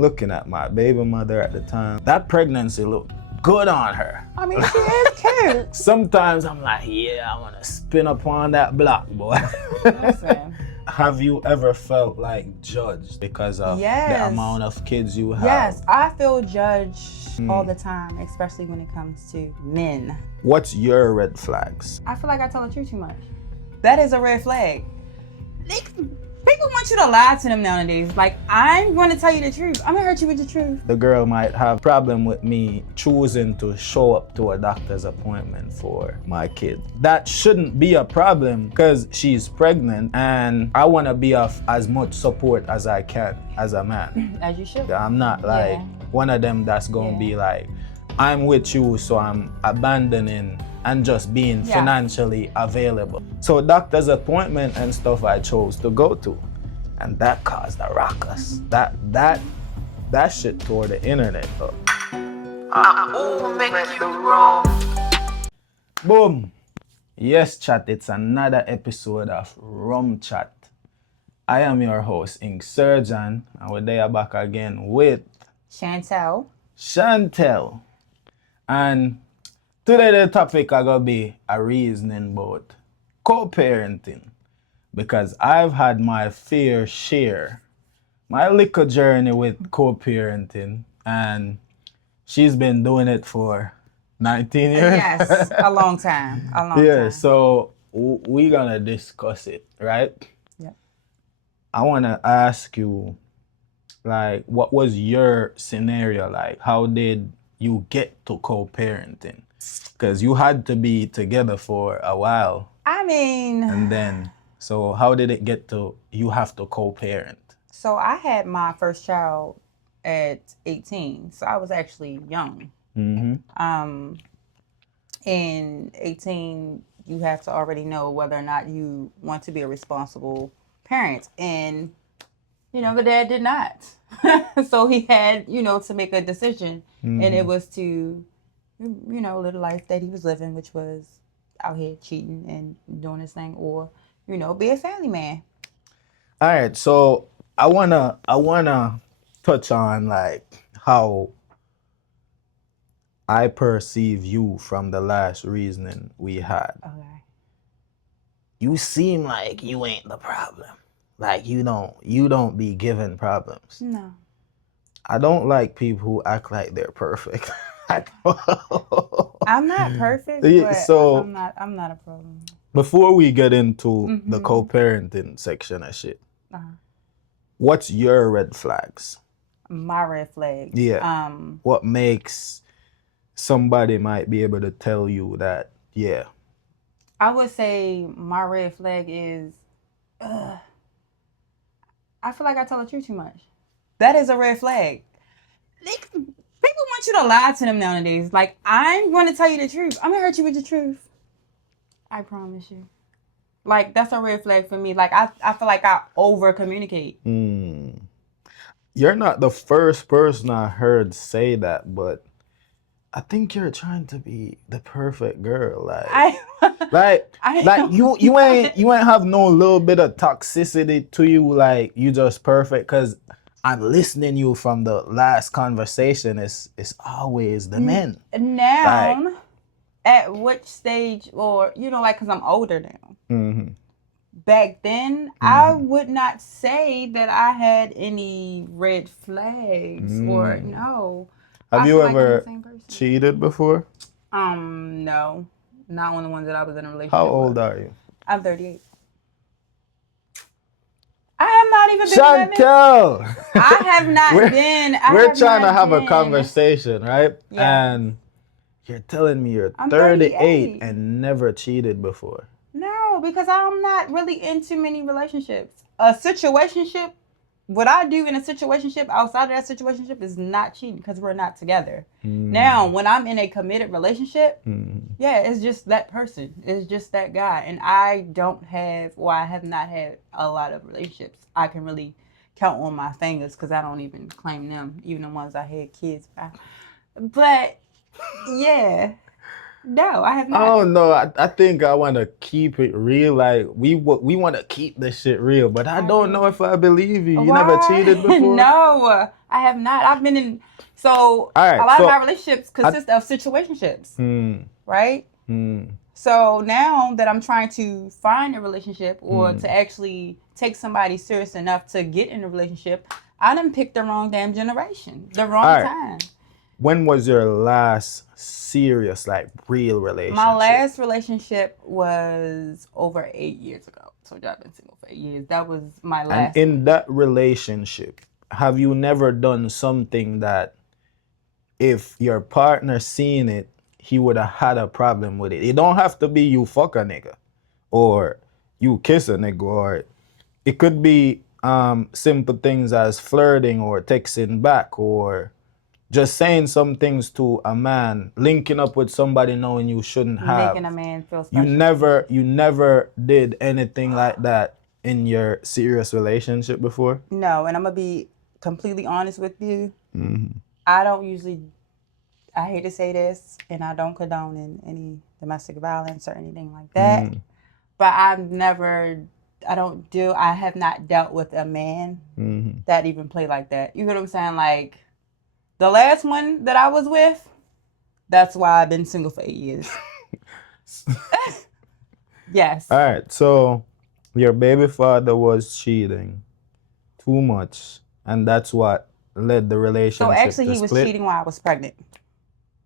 looking at my baby mother at the time. That pregnancy looked good on her. I mean, she is cute. Sometimes I'm like, yeah, I want to spin up on that block, boy. Listen. Have you ever felt like judged because of the amount of kids you have? Yes, I feel judged all the time, especially when it comes to men. What's your red flags? I feel like I tell the truth too much. That is a red flag. People want you to lie to them nowadays. Like, I'm going to tell you the truth. I'm going to hurt you with the truth. The girl might have a problem with me choosing to show up to a doctor's appointment for my kid. That shouldn't be a problem because she's pregnant and I want to be of as much support as I can as a man. As you should. I'm not like one of them that's going to be like, I'm with you, so I'm abandoning and just being financially available. So doctor's appointment and stuff I chose to go to. And that caused a ruckus. That shit tore the internet up. Boom. Yes, chat, it's another episode of Rum Chat. I am your host, Ink Surgeon, and we're there back again with Chantel. And today the topic are gonna be a reasoning about co-parenting. Because I've had my fair share, my little journey with co-parenting, and she's been doing it for 19 years. Yes, a long time. Yeah, so we're gonna discuss it, right? Yeah. I wanna ask you, like, what was your scenario like? How did you get to co-parenting? Because you had to be together for a while. I mean... And then, so how did it get to you have to co-parent? So I had my first child at 18, so I was actually young. Mm-hmm. In 18, you have to already know whether or not you want to be a responsible parent. And, you know, the dad did not. So he had, you know, to make a decision. And it was to, you know, live the life that he was living, which was out here cheating and doing his thing, or, you know, be a family man. All right, so I wanna touch on like how I perceive you from the last reasoning we had. Okay. You seem like you ain't the problem. Like you don't be given problems. No. I don't like people who act like they're perfect. I'm not perfect, but so I'm not a problem. Before we get into the co-parenting section of shit, what's your red flags? My red flags. Yeah. What makes somebody might be able to tell you that, yeah. I would say my red flag is, I feel like I tell the truth too much. That is a red flag. People want you to lie to them nowadays. Like, I'm going to tell you the truth. I'm going to hurt you with the truth. I promise you. Like, that's a red flag for me. Like, I feel like I over-communicate. You're not the first person I heard say that, but I think you're trying to be the perfect girl. Like, you ain't have no little bit of toxicity to you. Like, you just perfect. Because I'm listening you from the last conversation. It's always the men. Now, like, at which stage, or, you know, like, because I'm older now. Back then, I would not say that I had any red flags or no. Have you ever cheated before? No. Not on the ones that I was in a relationship How old are you? I'm 38. I have not even been Chantel! I have not been. We're trying to have a conversation, right? Yeah. And you're telling me you're 38 and never cheated before. No, because I'm not really into many relationships. A situationship, what I do in a situationship outside of that situationship is not cheating because we're not together. Now, when I'm in a committed relationship, yeah, it's just that person. It's just that guy. And I have not had a lot of relationships. I can really count on my fingers because I don't even claim them, even the ones I had kids by. But, yeah. No, I have not. Oh no, I think I want to keep it real. Like we want to keep this shit real, but I don't know if I believe you. You never cheated before? No, I have not. I've been in. So All a right, lot of so my relationships consist of situationships, right? So now that I'm trying to find a relationship or to actually take somebody serious enough to get in a relationship, I done picked the wrong damn generation, the wrong time. When was your last serious, like, real relationship? My last relationship was over 8 years ago. So I've been single for 8 years. That was my last. And in that relationship, have you never done something that if your partner seen it, he would have had a problem with it? It don't have to be you fuck a nigga or you kiss a nigga, or it could be simple things as flirting or texting back or just saying some things to a man, linking up with somebody knowing you shouldn't have. Making a man feel special. You never did anything like that in your serious relationship before? No, and I'm gonna be completely honest with you. I don't usually. I hate to say this, and I don't condone in any domestic violence or anything like that. But I've never. I have not dealt with a man that even played like that. You know what I'm saying? Like the last one that I was with. That's why I've been single for 8 years. Yes. All right. So your baby father was cheating too much, and that's what led the relationship So actually, to he was split? cheating while I was pregnant.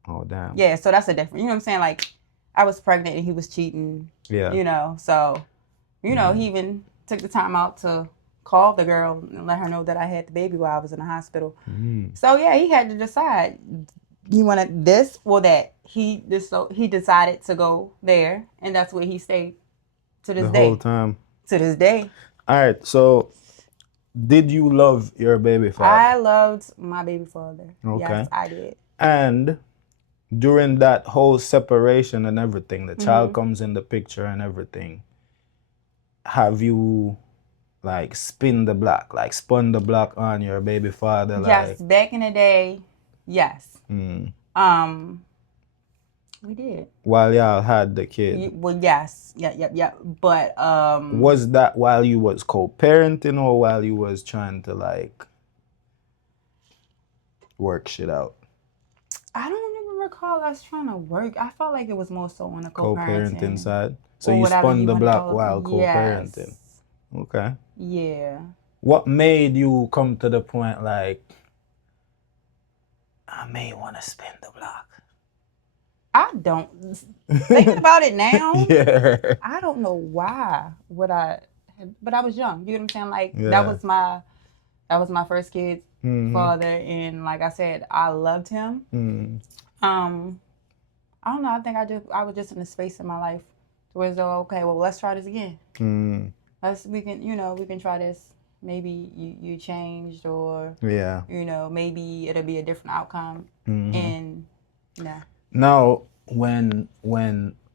Oh, damn. Yeah. So that's a different. You know what I'm saying? Like I was pregnant and he was cheating. Yeah. You know. So, you know, he even took the time out to call the girl and let her know that I had the baby while I was in the hospital. So yeah, he had to decide. You wanted this or that. He decided to go there, and that's where he stayed to this day. The whole time. To this day. All right. So, did you love your baby father? I loved my baby father. Okay. Yes, I did. And during that whole separation and everything, the child comes in the picture and everything. Have you like spun the block on your baby father? Yes, back in the day, yes. We did. While y'all had the kid? Well, yes. Yeah. But was that while you was co-parenting or while you was trying to like work shit out? I don't even recall us trying to work. I felt like it was more so on the co-parenting side. So you spun the block while co-parenting. Yes. Okay. Yeah. What made you come to the point like, I may want to spin the block? I don't think about it now. Yeah. I don't know why. But I was young. You know what I'm saying? Like that was my first kid's father, and like I said, I loved him. I don't know. I think I was just in a space in my life where it's okay. Well, let's try this again. We can try this. Maybe you changed, or you know, maybe it'll be a different outcome. And now, when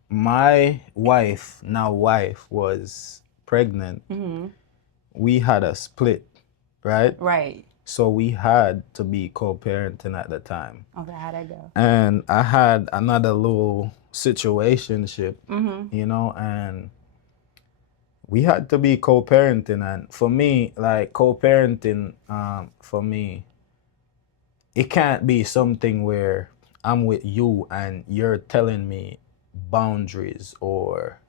my wife was pregnant, we had a split, right? Right. So we had to be co-parenting at the time. Okay, how'd that go? And I had another little situationship, you know, and we had to be co-parenting. And for me, like co-parenting, for me, it can't be something where I'm with you and you're telling me boundaries or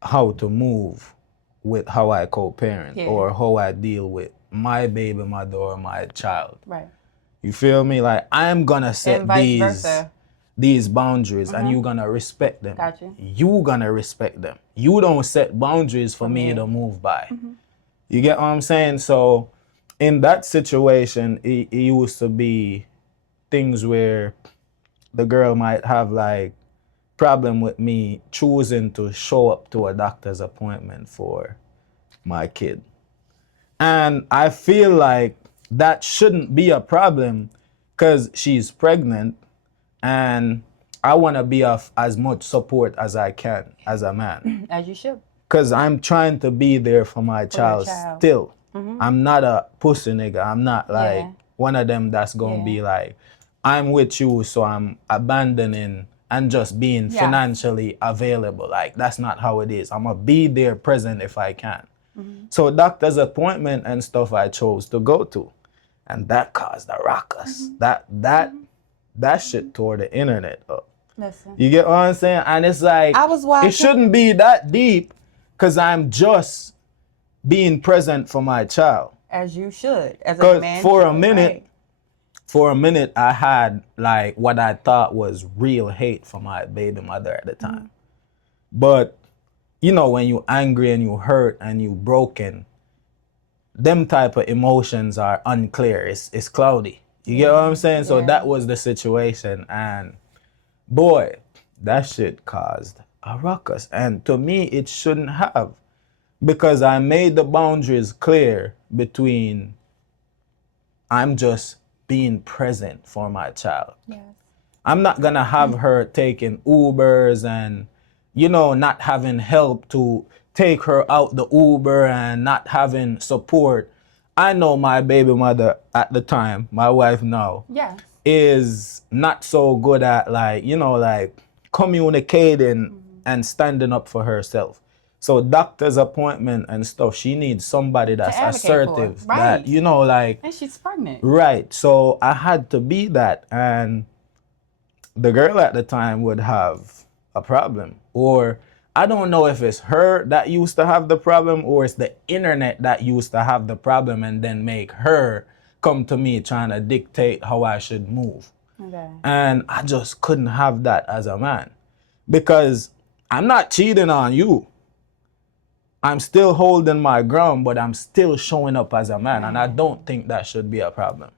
how to move with how I co-parent or how I deal with my baby mother or my child. Right. You feel me? Like I'm gonna set these boundaries and you're gonna respect them. Gotcha. You gonna respect them. You don't set boundaries for me to move by. You get what I'm saying? So in that situation, it used to be things where the girl might have like problem with me choosing to show up to a doctor's appointment for my kid. And I feel like that shouldn't be a problem because she's pregnant and I want to be of as much support as I can as a man. As you should. Because I'm trying to be there for my child still. I'm not a pussy nigga. I'm not like one of them that's going to be like, I'm with you, so I'm abandoning and just being financially available. Like, that's not how it is. I'm going to be there present if I can. So doctor's appointment and stuff I chose to go to. and that caused a ruckus. That shit tore the internet up. Listen. You get what I'm saying? And it's like, I was watching. It shouldn't be that deep, because I'm just being present for my child. As you should, as a man. For a minute, I had like what I thought was real hate for my baby mother at the time. But, you know, when you angry and you hurt and you broken, them type of emotions are unclear. It's cloudy. You get what I'm saying? So that was the situation. And boy, that shit caused a ruckus. And to me, it shouldn't have. Because I made the boundaries clear between I'm just being present for my child. Yes. I'm not gonna have her taking Ubers and, you know, not having help to take her out the Uber and not having support. I know my baby mother at the time, my wife now, is not so good at like, you know, like communicating and standing up for herself. So doctor's appointment and stuff, she needs somebody that's assertive. Right. That, you know, like. And she's pregnant. Right. So I had to be that. And the girl at the time would have a problem. Or I don't know if it's her that used to have the problem or it's the internet that used to have the problem and then make her come to me trying to dictate how I should move. Okay. And I just couldn't have that as a man. Because I'm not cheating on you. I'm still holding my ground, but I'm still showing up as a man. And I don't think that should be a problem.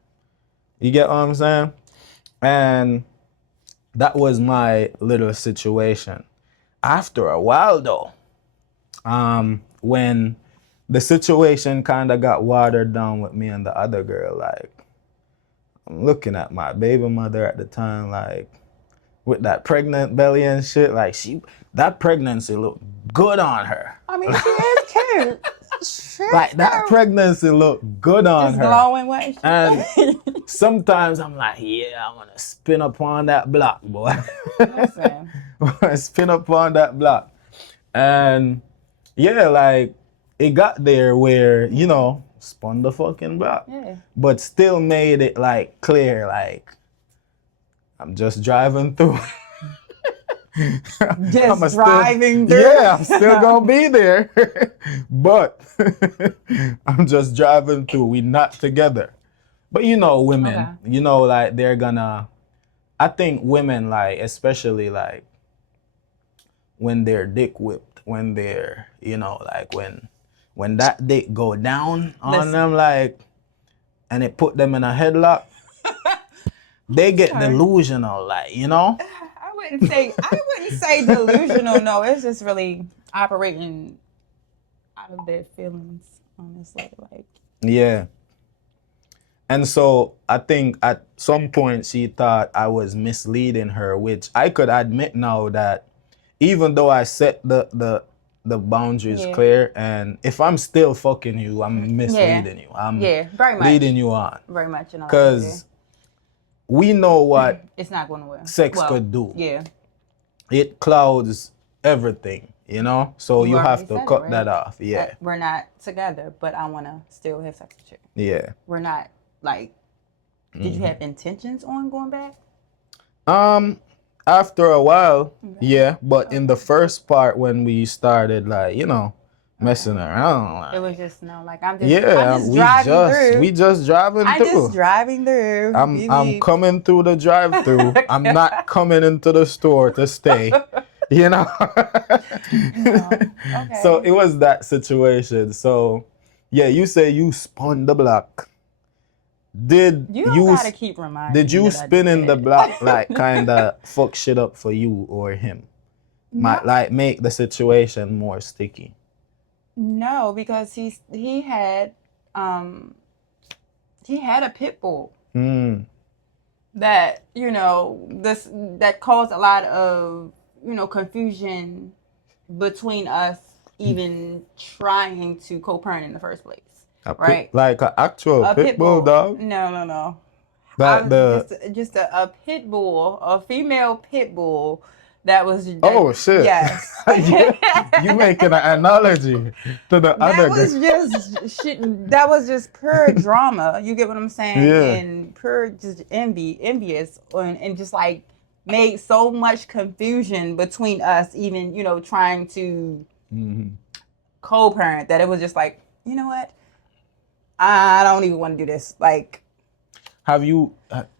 You get what I'm saying? And that was my little situation. After a while, though, when the situation kind of got watered down with me and the other girl, like, I'm looking at my baby mother at the time, like, with that pregnant belly and shit, like, that pregnancy looked good on her. I mean, she is cute. Like, that pregnancy looked good on her. Glowing way. And sometimes I'm like, yeah, I want to spin up on that block, boy. Listen. Spin up on that block. And yeah, like, it got there where, you know, spun the fucking block. Yeah. But still made it, like, clear, like, I'm just driving through. Just driving through? Yeah, I'm still gonna be there. But I'm just driving through. We're not together. But you know, women, you know, like, they're gonna, I think women, like, especially, like, when they're dick whipped, when they're, you know, like, when that dick go down on them, like, and it put them in a headlock, they get delusional, like, you know? I wouldn't say delusional, no. It's just really operating out of their feelings, honestly. Like. Yeah. And so I think at some point she thought I was misleading her, which I could admit now that even though I set the boundaries clear, and if I'm still fucking you, I'm misleading you. I'm very much. leading you on. Very much. Because we know what it's not going to work. Sex could do. Yeah. It clouds everything, you know? So you have to cut that off. Yeah. We're not together, but I want to still have sex with you. Yeah. We're not, like, did you have intentions on going back? After a while, yeah. But in the first part when we started, like, you know, messing around. Like, it was just, like, I'm just driving through. We just driving through. I'm just driving through. I'm coming through the drive-through. I'm not coming into the store to stay. You know? So it was that situation. So, yeah, you say you spun the block. Did you gotta keep reminding Did you spinning the block, like, kind of fuck shit up for you or him? Like, make the situation more sticky? No, because he had a pit bull that, you know, that caused a lot of, you know, confusion between us even trying to co-parent in the first place. Like an actual pit bull dog? No. Like just a pit bull, a female pit bull That was oh shit. Yes. You making an analogy to the other girl. That was just pure drama. You get what I'm saying? Yeah. And pure just envious, and just like made so much confusion between us, even, trying to co-parent, that it was just like, you know what? I don't even want to do this. Like, have you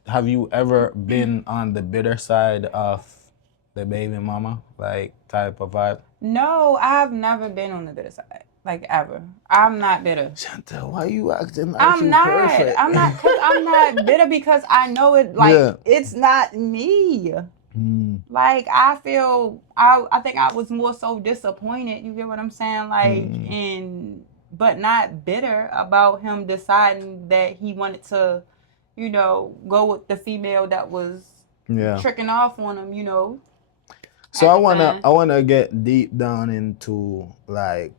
ever been on the bitter side of the baby mama, like, type of vibe? No, I've never been on the bitter side, like, ever. I'm not bitter. Chantel, why you acting like you perfect? I'm not bitter because I know it, like, it's not me. Like, I think I was more so disappointed, you get what I'm saying? Like, but not bitter about him deciding that he wanted to, go with the female that was tricking off on him, So I wanna get deep down into, like,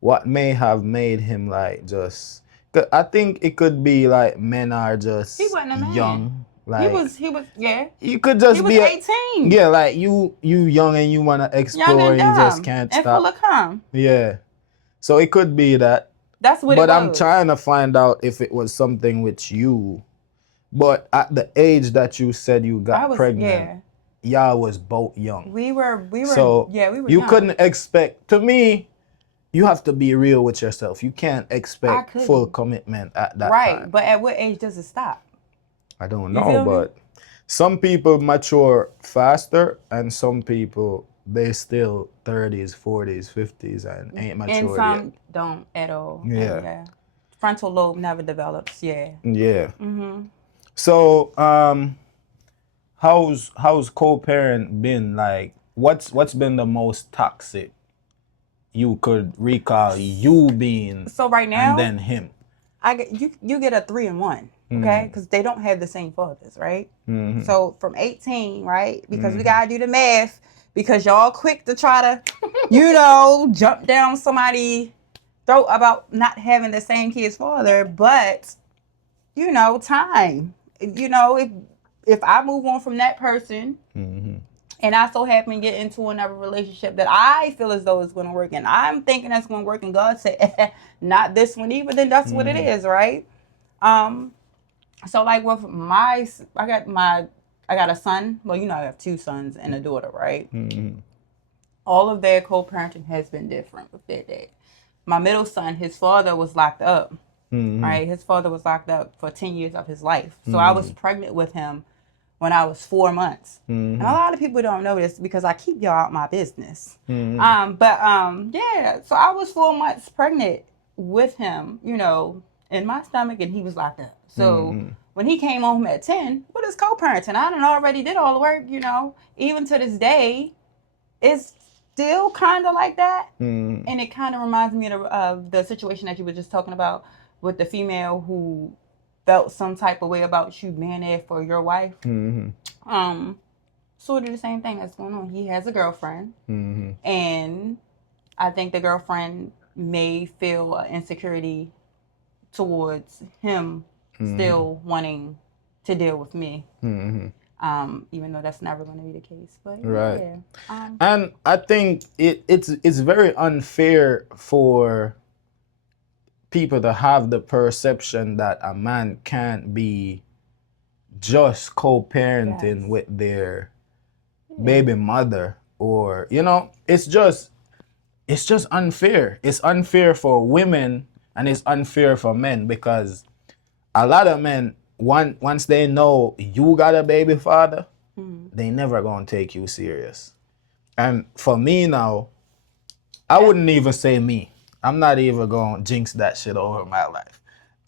what may have made him, like, just. 'Cause I think it could be like men are just he wasn't a man. Young. Like, he was yeah. You could just be 18. Yeah, like you young and you wanna explore and you just can't and stop. Full of cum. Yeah. So it could be that. That's what it was. But I'm trying to find out if it was something with you. But at the age that you said you got pregnant, y'all was both young. We were so we were you young. Couldn't expect, to me, you have to be real with yourself. You can't expect full commitment at that time. Right, but at what age does it stop? I don't know, but some people mature faster and some people, they still 30s, 40s, 50s and ain't mature and some yet. Don't at all. Yeah. Frontal lobe never develops. Yeah. So how's co-parent been? Like, what's been the most toxic you could recall you being? So right now, and then him, you get a 3 and 1, okay? Because they don't have the same fathers, right? So from 18, right? Because we gotta do the math. Because y'all quick to try to, jump down somebody's throat about not having the same kid's father, but time. If I move on from that person. And I so happen to get into another relationship that I feel as though it's going to work, and I'm thinking that's going to work, and God said, not this one either, then that's what it is, right? So like with I got a son. Well, I have 2 sons and a daughter, right? All of their co-parenting has been different with their dad. My middle son, his father was locked up, right? His father was locked up for 10 years of his life. So I was pregnant with him when I was 4 months. And a lot of people don't know this because I keep y'all out my business. So I was 4 months pregnant with him, in my stomach, and he was locked up. So when he came home at 10, with his co-parenting, I done already did all the work, Even to this day, it's still kind of like that. And it kind of reminds me of the situation that you were just talking about with the female who felt some type of way about you being there for your wife. Sort of the same thing that's going on. He has a girlfriend, and I think the girlfriend may feel insecurity towards him still wanting to deal with me. Even though that's never going to be the case. But right. And I think it's very unfair for people to have the perception that a man can't be just co-parenting with their baby mother, or it's just unfair. It's unfair for women and it's unfair for men, because a lot of men, once they know you got a baby father, they never gonna take you serious. And for me now, I wouldn't even say me. I'm not even gonna jinx that shit over my life.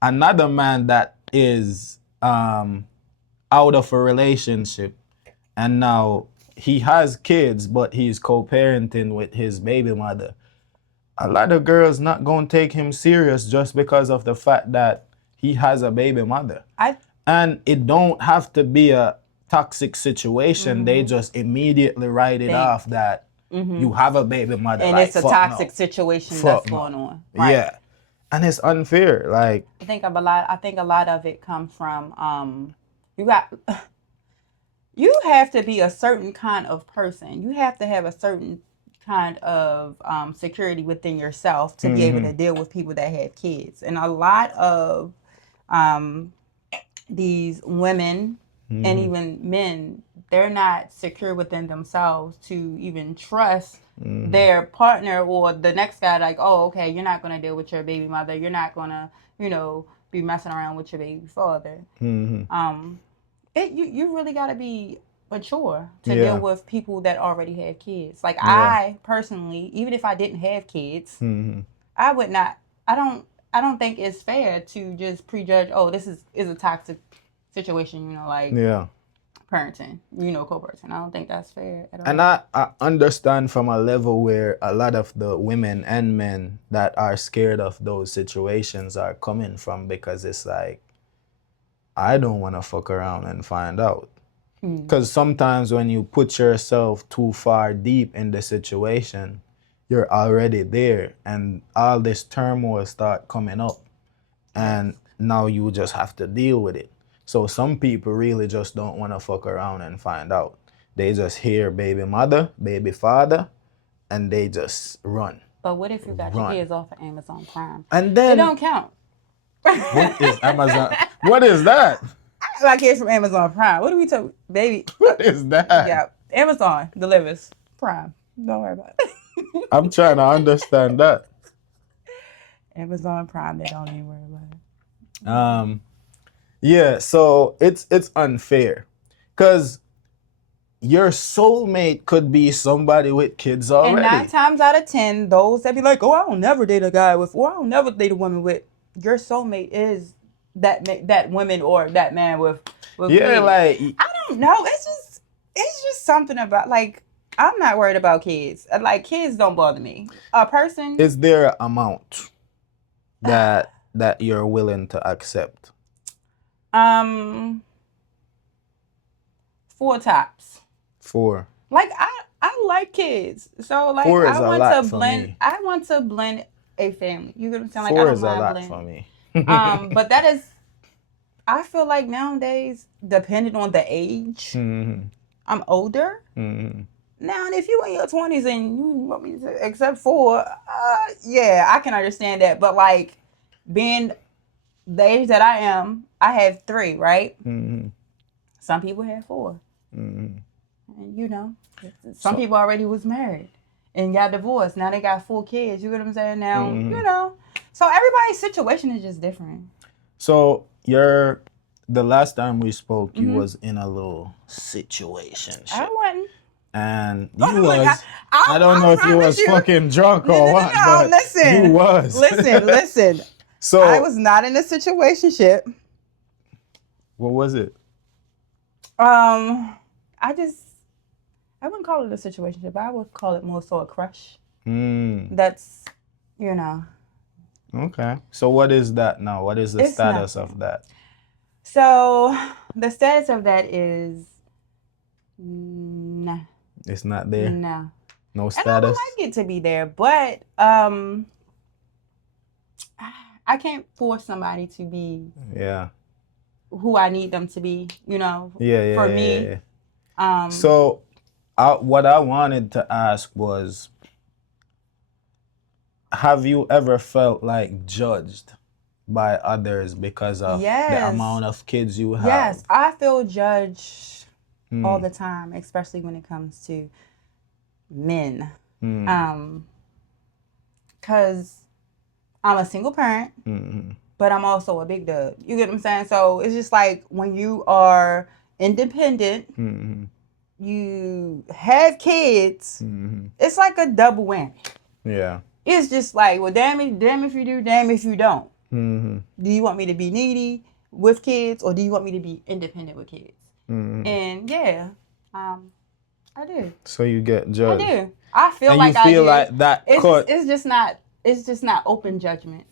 Another man that is out of a relationship and now he has kids, but he's co-parenting with his baby mother. A lot of girls not gonna take him serious just because of the fact that he has a baby mother. And it don't have to be a toxic situation. They just immediately write it off that you have a baby mother. And like, it's a toxic situation that's going on. Right? Yeah. And it's unfair. Like, I think a lot of it comes from you you have to be a certain kind of person. You have to have a certain kind of security within yourself to be able to deal with people that have kids. And a lot of these women and even men, they're not secure within themselves to even trust their partner or the next guy. Like, oh, okay, you're not going to deal with your baby mother. You're not going to, be messing around with your baby father. You really got to be mature to deal with people that already have kids. Like I personally, even if I didn't have kids, I would not. I don't think it's fair to just prejudge. Oh, this is a toxic situation. Parenting. Co-parenting. I don't think that's fair at all. And I understand from a level where a lot of the women and men that are scared of those situations are coming from, because it's like, I don't want to fuck around and find out. Because sometimes when you put yourself too far deep in the situation, you're already there and all this turmoil start coming up. And now you just have to deal with it. So some people really just don't want to fuck around and find out. They just hear baby mother, baby father, and they just run. But what if you got your kids off of Amazon Prime? And then it don't count. What is Amazon? What is that? I got kids from Amazon Prime. What are we talking, baby? What is that? Yeah, Amazon delivers Prime. Don't worry about it. I'm trying to understand that. Amazon Prime, they don't even worry about it. Yeah, so it's unfair, because your soulmate could be somebody with kids already. And 9 times out of 10, those that be like, oh, I don't never date a guy with, or I don't never date a woman with, your soulmate is that woman or that man with yeah, like, I don't know. It's just something about, like, I'm not worried about kids. Like, kids don't bother me. A person. Is there an amount that you're willing to accept? 4 tops. 4. Like, I like kids, so like 4 is I want a lot to for blend. me. I want to blend a family. You get what I'm saying? Like, 4 I don't is a mind lot blending. for me. But that is, I feel like nowadays, depending on the age, I'm older. Now, if you in your 20s and you want me to accept 4, yeah, I can understand that. But like, being the age that I am, I have 3, right? Some people have 4. And some people already was married and got divorced. Now they got 4 kids. You get what I'm saying? Now, so everybody's situation is just different. So the last time we spoke, you was in a little situation. I wasn't. And you was, I don't know if you was fucking drunk or what, but listen, you was. Listen. So I was not in a situationship. What was it? I wouldn't call it a situationship. I would call it more so a crush. That's, Okay. So what is that now? What is the status of that? So the status of that is nah. It's not there? No. No status? And I would like it to be there, but I can't force somebody to be who I need them to be, for me. Yeah. So what I wanted to ask was, have you ever felt like judged by others because of the amount of kids you have? Yes, I feel judged all the time, especially when it comes to men. Because I'm a single parent, but I'm also a big dog. You get what I'm saying? So it's just like, when you are independent, you have kids, it's like a double whammy. Yeah. It's just like, well, damn if you do, damn if you don't. Do you want me to be needy with kids, or do you want me to be independent with kids? And I do. So you get judged. I do. I feel and like you feel like that. It's just not open judgment.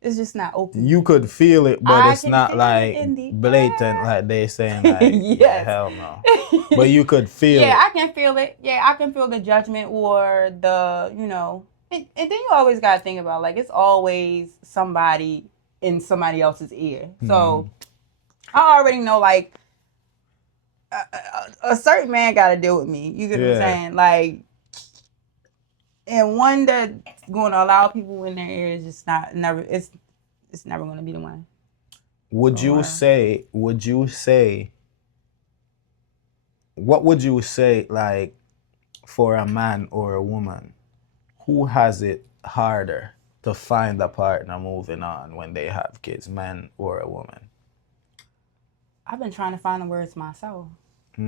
It's just not open. You could feel it, but it's not like blatant, like they saying, like, yeah, hell no. But you could feel it. Yeah, I can feel it. Yeah, I can feel the judgment or the, and then you always got to think about, like, it's always somebody in somebody else's ear. So I already know, like, a certain man got to deal with me. You get what I'm saying? Like, and one that's going to allow people in their ear is just never. It's never going to be the one. Would you say? What would you say, like, for a man or a woman, who has it harder to find a partner moving on when they have kids, man or a woman? I've been trying to find the words myself.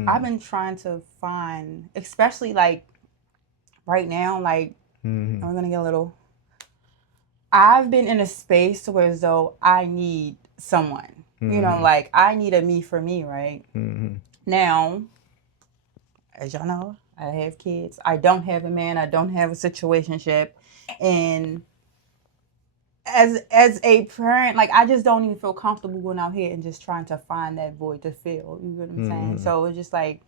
I've been trying to find, especially like right now, like I'm gonna get a little. I've been in a space where as though I need someone. You know, like I need a me for me, right? Now, as y'all know, I have kids. I don't have a man. I don't have a situationship, and as a parent, like I just don't even feel comfortable going out here and just trying to find that void to fill. You get what I'm saying? So it's just like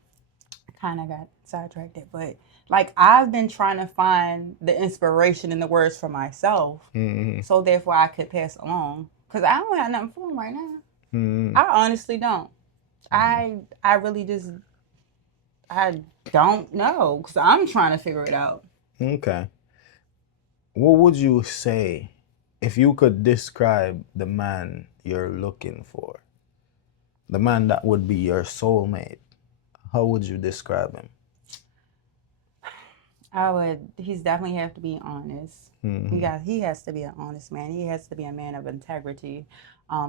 kind of got sidetracked it, but like I've been trying to find the inspiration in the words for myself, so therefore I could pass along. Cause I don't have nothing for them right now. I honestly don't. I really just I don't know, cause I'm trying to figure it out. Okay. What would you say if you could describe the man you're looking for? The man that would be your soulmate. How would you describe him? He's definitely have to be honest. He has to be an honest man. He has to be a man of integrity.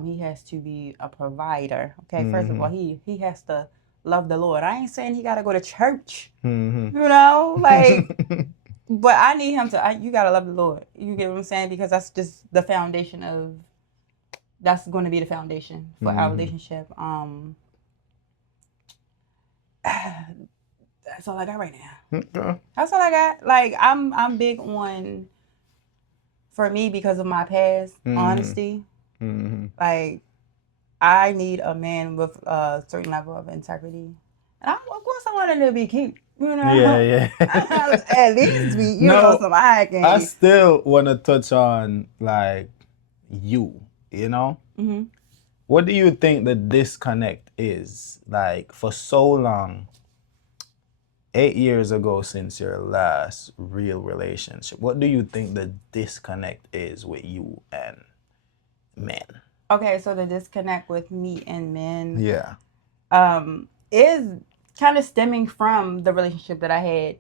He has to be a provider. Okay, first of all, he has to love the Lord. I ain't saying he got to go to church. You know, like, but I need him to. You got to love the Lord. You get what I'm saying? Because that's just the foundation of. That's going to be the foundation for our relationship. That's all I got right now. Okay. That's all I got. Like I'm big on, for me, because of my past, honesty. Like I need a man with a certain level of integrity, and of course I want him to be cute. You know. Yeah. At least be, you know, some eye candy. I still want to touch on like you. You know. What do you think the disconnect is? Like for so long. 8 years ago since your last real relationship, what do you think the disconnect is with you and men? Okay, so the disconnect with me and men, is kind of stemming from the relationship that I had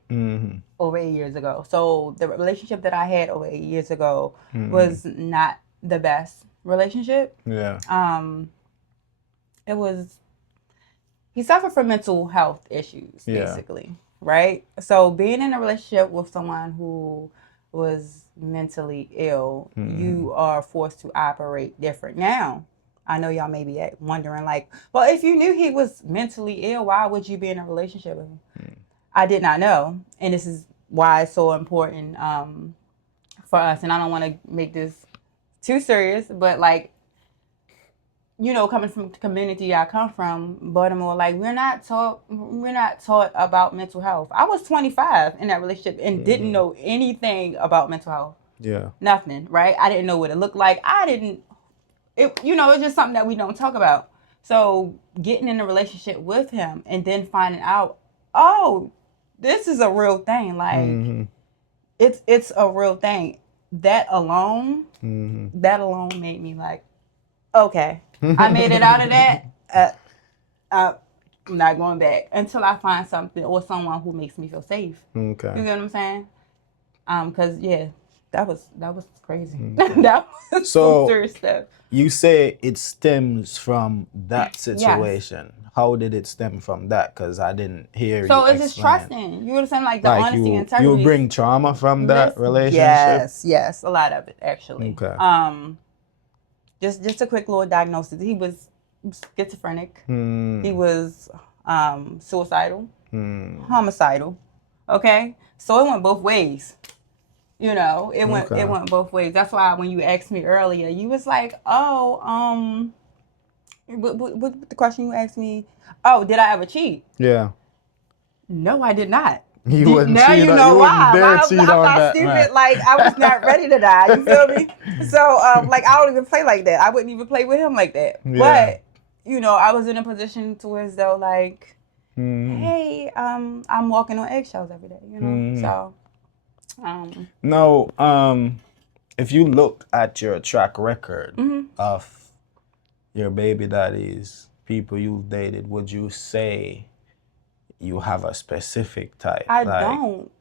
over 8 years ago. So the relationship that I had over 8 years ago was not the best relationship. Yeah. It was. He suffered from mental health issues, basically, right? So being in a relationship with someone who was mentally ill, you are forced to operate different. Now, I know y'all may be wondering, like, well, if you knew he was mentally ill, why would you be in a relationship with him? I did not know, and this is why it's so important for us. And I don't want to make this too serious, but like, you know, coming from the community I come from, Baltimore, like we're not taught about mental health. I was 25 in that relationship and didn't know anything about mental health. Yeah. Nothing, right? I didn't know what it looked like. It's just something that we don't talk about. So getting in a relationship with him and then finding out, oh, this is a real thing. Like it's a real thing. That alone made me like, okay, I made it out of that. I'm not going back until I find something or someone who makes me feel safe. Okay. You get what I'm saying? Cause that was crazy. That was some serious stuff. You say it stems from that situation. Yes. How did it stem from that? Because I didn't hear so you it's just trusting. You understand, like the honesty and integrity. You bring trauma from that relationship? Yes, a lot of it actually. Okay. Just a quick little diagnosis. He was schizophrenic. He was suicidal, homicidal. Okay, so it went both ways. You know, it went both ways. That's why when you asked me earlier, you was like, "Oh, what the question you asked me? Oh, did I ever cheat?" Yeah. No, I did not. You wouldn't now cheat. You know why? I'm not stupid. Man. Like I was not ready to die. You feel me? So like I don't even play like that. I wouldn't even play with him like that. Yeah. But you know, I was in a position to as though like hey, I'm walking on eggshells every day, you know. So, no, if you look at your track record of your baby daddies, people you've dated, would you say you have a specific type? I don't.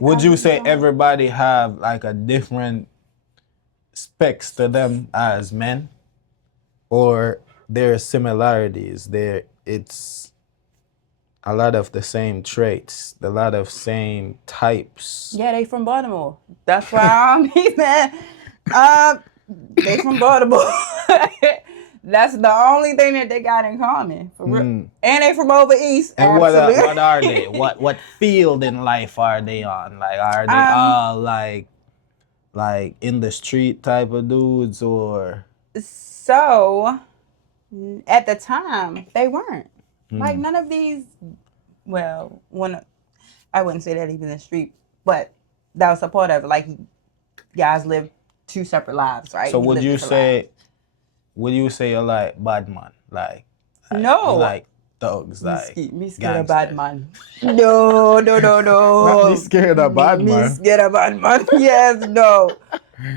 Would you say don't. everybody have like a different specs to them as men, or there are similarities? It's a lot of the same traits, a lot of same types. Yeah, they from Baltimore. That's why I'm man. They from Baltimore. That's the only thing that they got in common, for real. And they from over east. And what absolutely. are they? What field in life are they on? Like, are they all like in the street type of dudes, or? So at the time they weren't. Like none of these. Well, I wouldn't say that even in the street, but that was a part of it. Like guys live 2 separate lives, right? So would you say you're like bad man, like no, you like thugs, like me scared of bad man. No. Not me scared of bad man. Me scared of bad man. Yes, no.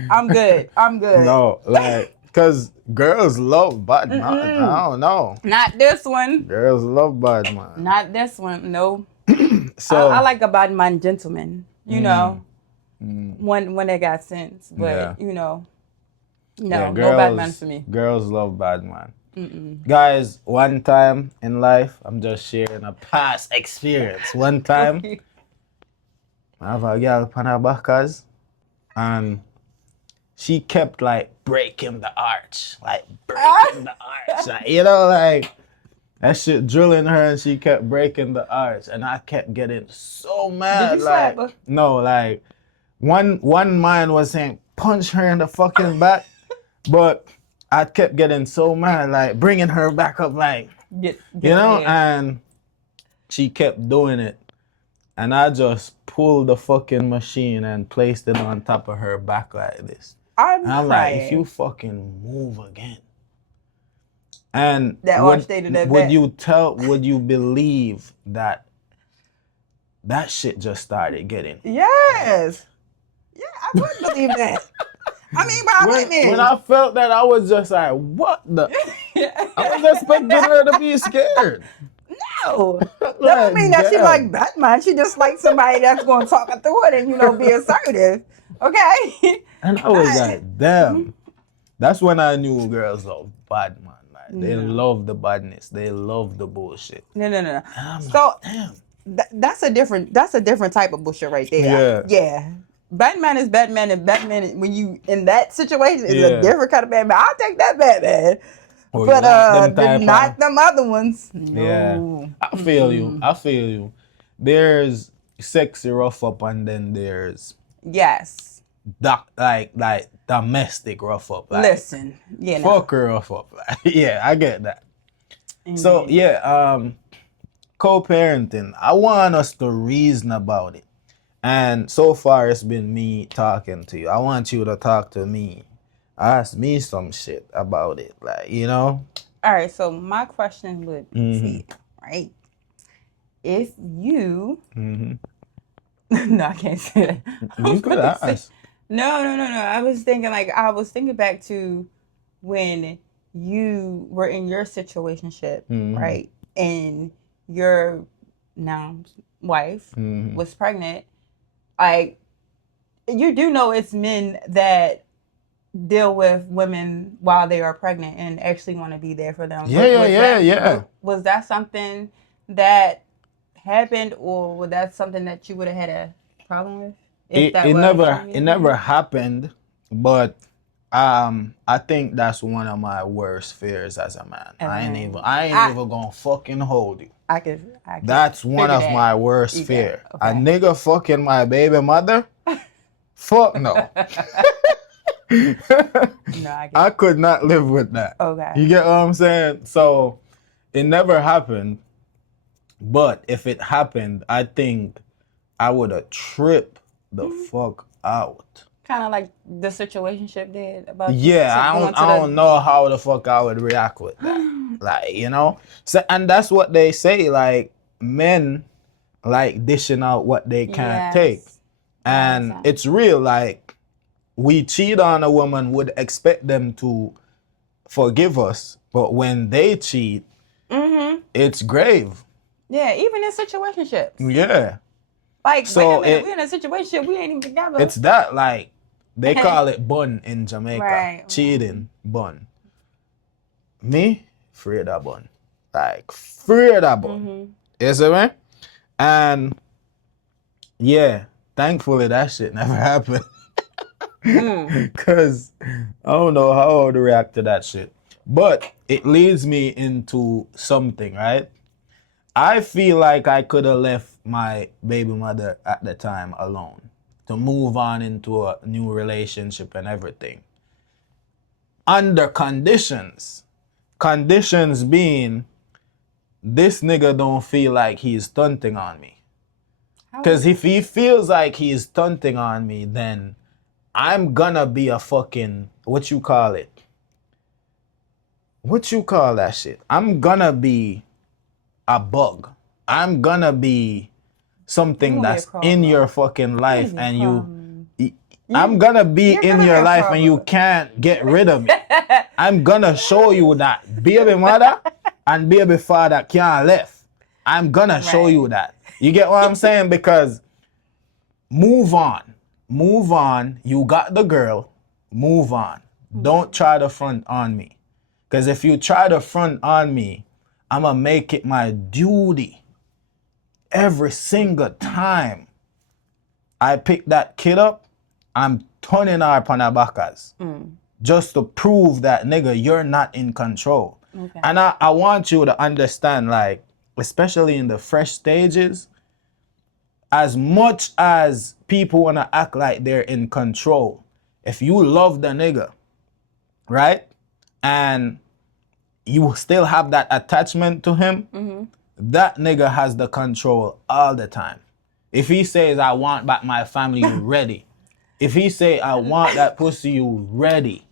I'm good. No, like, cause girls love bad man. I don't know. Not this one. Girls love bad man. Not this one. No. So I like a bad man gentleman. You know, when they got sense, but you know, no bad man for me. Girls love bad man. Guys, one time in life, I'm just sharing a past experience. One time, I have a girl on her backers, and she kept like breaking the arch, like you know, like that shit drilling her, and she kept breaking the arch, and I kept getting so mad. Did you like, slap her? No, like one man was saying punch her in the fucking back, but I kept getting so mad, like bringing her back up, like you know, and she kept doing it, and I just pulled the fucking machine and placed it on top of her back like this. I'm like, if you fucking move again. And that would you believe that shit just started getting? Yes. Yeah, I would believe that. I mean, when I felt that, I was just like, what the? I was expecting her to be scared. No. That don't mean that she like Batman. She just like somebody that's going to talk her through it and, you know, be assertive. Okay? And I was like, damn. That's when I knew girls love bad man. Like, they love the badness. They love the bullshit. No. So, like, damn. That's a different type of bullshit right there. Yeah. Batman is Batman, and Batman, when you in that situation, is a different kind of Batman. I'll take that Batman. But not them other ones. No. Yeah. I feel you. There's sexy rough up, and then there's like domestic rough up. Like, listen, fuck her rough up. Like, yeah, I get that. So co-parenting. I want us to reason about it. And so far, it's been me talking to you. I want you to talk to me. Ask me some shit about it. Like, you know? All right, so my question would be, right? If you... No, I can't say that. You could ask. No. I was thinking back to when you were in your situationship, right? And your now wife was pregnant. Like, you do know it's men that deal with women while they are pregnant and actually want to be there for them. Yeah. Was that something that happened, or was that something that you would have had a problem with? It never happened, but I think that's one of my worst fears as a man. I ain't even gonna fucking hold you. I could that's one of my worst fears. Okay. A nigga fucking my baby mother? Fuck no. I could not live with that. Okay. You get what I'm saying? So it never happened, but if it happened, I think I would have tripped the fuck out. Kind of like the situationship did about. Yeah, I don't know how the fuck I would react with that. Like, you know, so, and that's what they say. Like, men like dishing out what they can't take. Yes. And Yes. it's real, like, we cheat on a woman, would expect them to forgive us, but when they cheat, it's grave. Yeah, even in situationships. Yeah. Like, So wait a minute, we're in a situation, we ain't even together. It's that, like, they call it bun in Jamaica. Right. Cheating, bun. Me, free of that bun. Like, free of that bun. You see me? And yeah, thankfully that shit never happened. Because I don't know how I would react to that shit. But it leads me into something, right? I feel like I could have left my baby mother at the time alone to move on into a new relationship and everything. Under conditions. Conditions being, this nigga don't feel like he's stunting on me. Because if he feels like he's stunting on me, then I'm gonna be a fucking, what you call it? What you call that shit? I'm gonna be a bug. I'm gonna be something that's in your fucking life, and I'm gonna be in your life and you can't get rid of me. I'm gonna show you that baby mother and baby father can't left. I'm gonna show you that. You get what I'm saying? Because move on. Move on. You got the girl. Move on. Don't try to front on me. Because if you try to front on me, I'm gonna make it my duty every single time I pick that kid up, I'm turning her upon her backers. Just to prove that, nigga, you're not in control. Okay. And I want you to understand, like, especially in the fresh stages, as much as people want to act like they're in control, if you love the nigga, right, and you still have that attachment to him, that nigga has the control all the time. If he says, I want back my family, you ready. If he say, I want that pussy, you ready.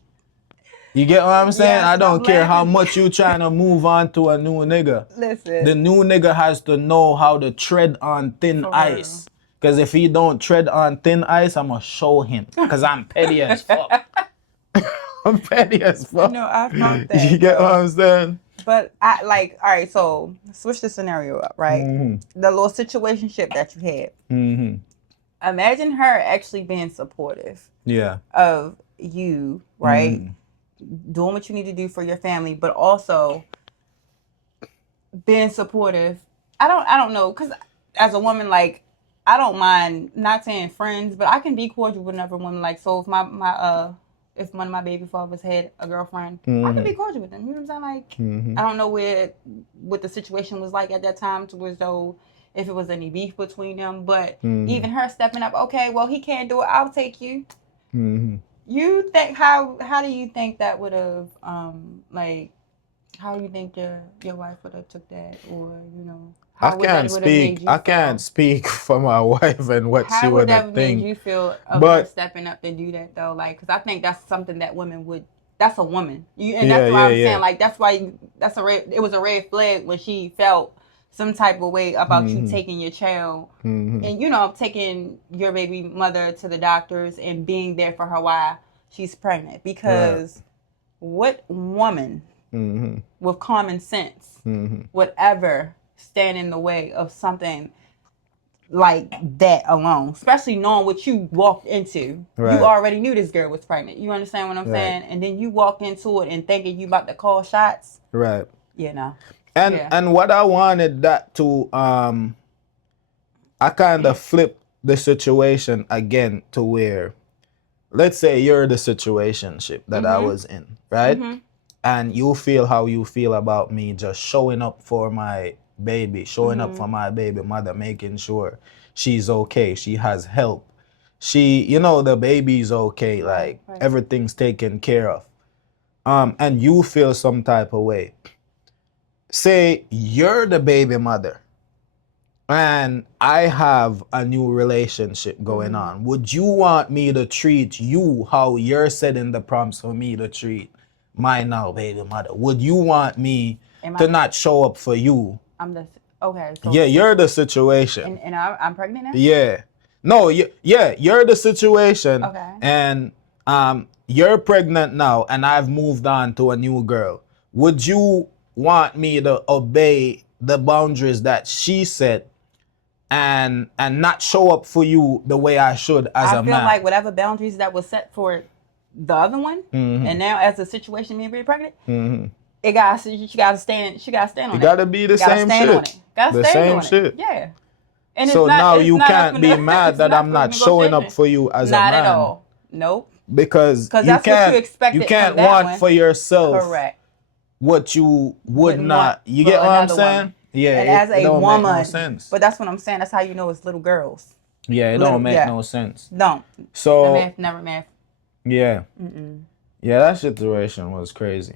You get what I'm saying? Yes, I don't care how much you trying to move on to a new nigga. Listen. The new nigga has to know how to tread on thin ice. Because if he don't tread on thin ice, I'm going to show him. Because I'm petty as fuck. I'm petty as fuck. No, I felt that. You get what I'm saying? But I like, all right, so switch the scenario up, right? The little situationship that you had. Imagine her actually being supportive of you, right? Doing what you need to do for your family, but also being supportive. I don't know, because as a woman, like, I don't mind, not saying friends, but I can be cordial with another woman. Like, so if if one of my baby fathers had a girlfriend, I could be cordial with them. You know what I'm saying? Like, I don't know what the situation was like at that time, towards though if it was any beef between them. But even her stepping up, okay, well, he can't do it, I'll take you. You think how do you think that would have like, how do you think your wife would have took that, or you know? I can't speak for my wife and what she would have think. How would that made you feel of her stepping up to do that though? Like, because I think that's something that women would. That's a woman, and that's why I'm saying, like, that's why it was a red flag when she felt some type of way about you taking your child and, you know, taking your baby mother to the doctors and being there for her while she's pregnant. Because what woman with common sense would ever stand in the way of something like that alone, especially knowing what you walked into? You already knew this girl was pregnant. You understand what I'm saying? And then you walked into it and thinking you about to call shots. You know. And what I wanted that to I kind of flipped the situation again to where, let's say you're the situationship that I was in, right? And you feel how you feel about me just showing up for my baby, showing up for my baby mother, making sure she's okay, she has help, you know, the baby's okay, like everything's taken care of. And you feel some type of way. Say you're the baby mother and I have a new relationship going on. Would you want me to treat you how you're setting the prompts for me to treat my now baby mother? Would you want me to not show up for you Okay. So Yeah, you're the situation. And I'm pregnant now? Yeah. No, you're the situation. Okay. And you're pregnant now and I've moved on to a new girl. Would you want me to obey the boundaries that she set and not show up for you the way I should as a man? I feel like whatever boundaries that was set for the other one, and now as the situation me being pregnant, it got she gotta stand on it. You gotta be the same shit. On it. Gotta the stand same on shit. It. Yeah. And so now you not can't be mad that I'm not showing up for you as a man. Not at all. Nope. Because that's what you expected. You can't want for yourself. Correct. What you would not. You get what I'm saying? Woman. Yeah. And as a woman, make no sense. But that's what I'm saying. That's how you know it's little girls. Yeah, it don't make no sense. Don't. So never math. Yeah. Yeah, that situation was crazy.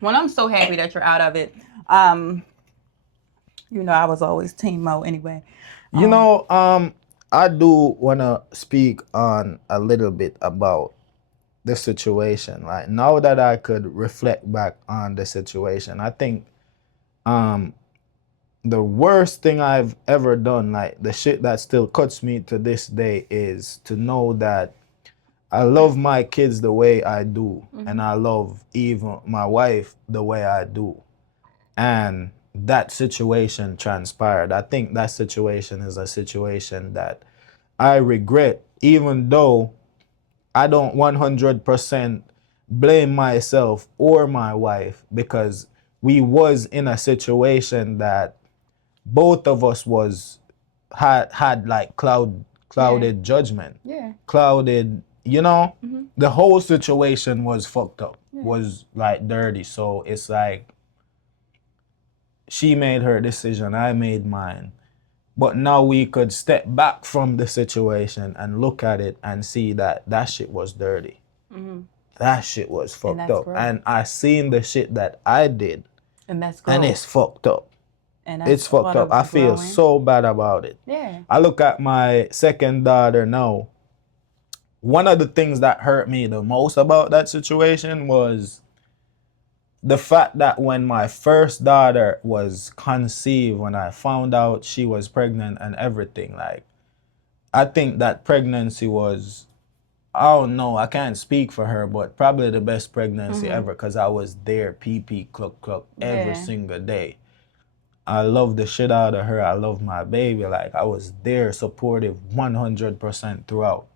Well, I'm so happy that you're out of it. You know, I was always team Mo anyway. You know, I do want to speak on a little bit about the situation. Like, now that I could reflect back on the situation, I think the worst thing I've ever done, like the shit that still cuts me to this day, is to know that I love my kids the way I do, and I love even my wife the way I do. And that situation transpired. I think that situation is a situation that I regret, even though I don't 100% blame myself or my wife, because we was in a situation that both of us had like clouded judgment. Yeah. Clouded, you know, the whole situation was fucked up, was like dirty. So it's like, she made her decision, I made mine. But now we could step back from the situation and look at it and see that that shit was dirty. That shit was fucked up. Great. And I seen the shit that I did. And that's great. And it's fucked up. And it's fucked up. I feel so bad about it. Yeah. I look at my second daughter now. One of the things that hurt me the most about that situation was the fact that when my first daughter was conceived, when I found out she was pregnant and everything, like, I think that pregnancy was, I don't know, I can't speak for her, but probably the best pregnancy ever, because I was there, pee, cluck, every single day. I love the shit out of her. I love my baby. Like, I was there, supportive 100% throughout.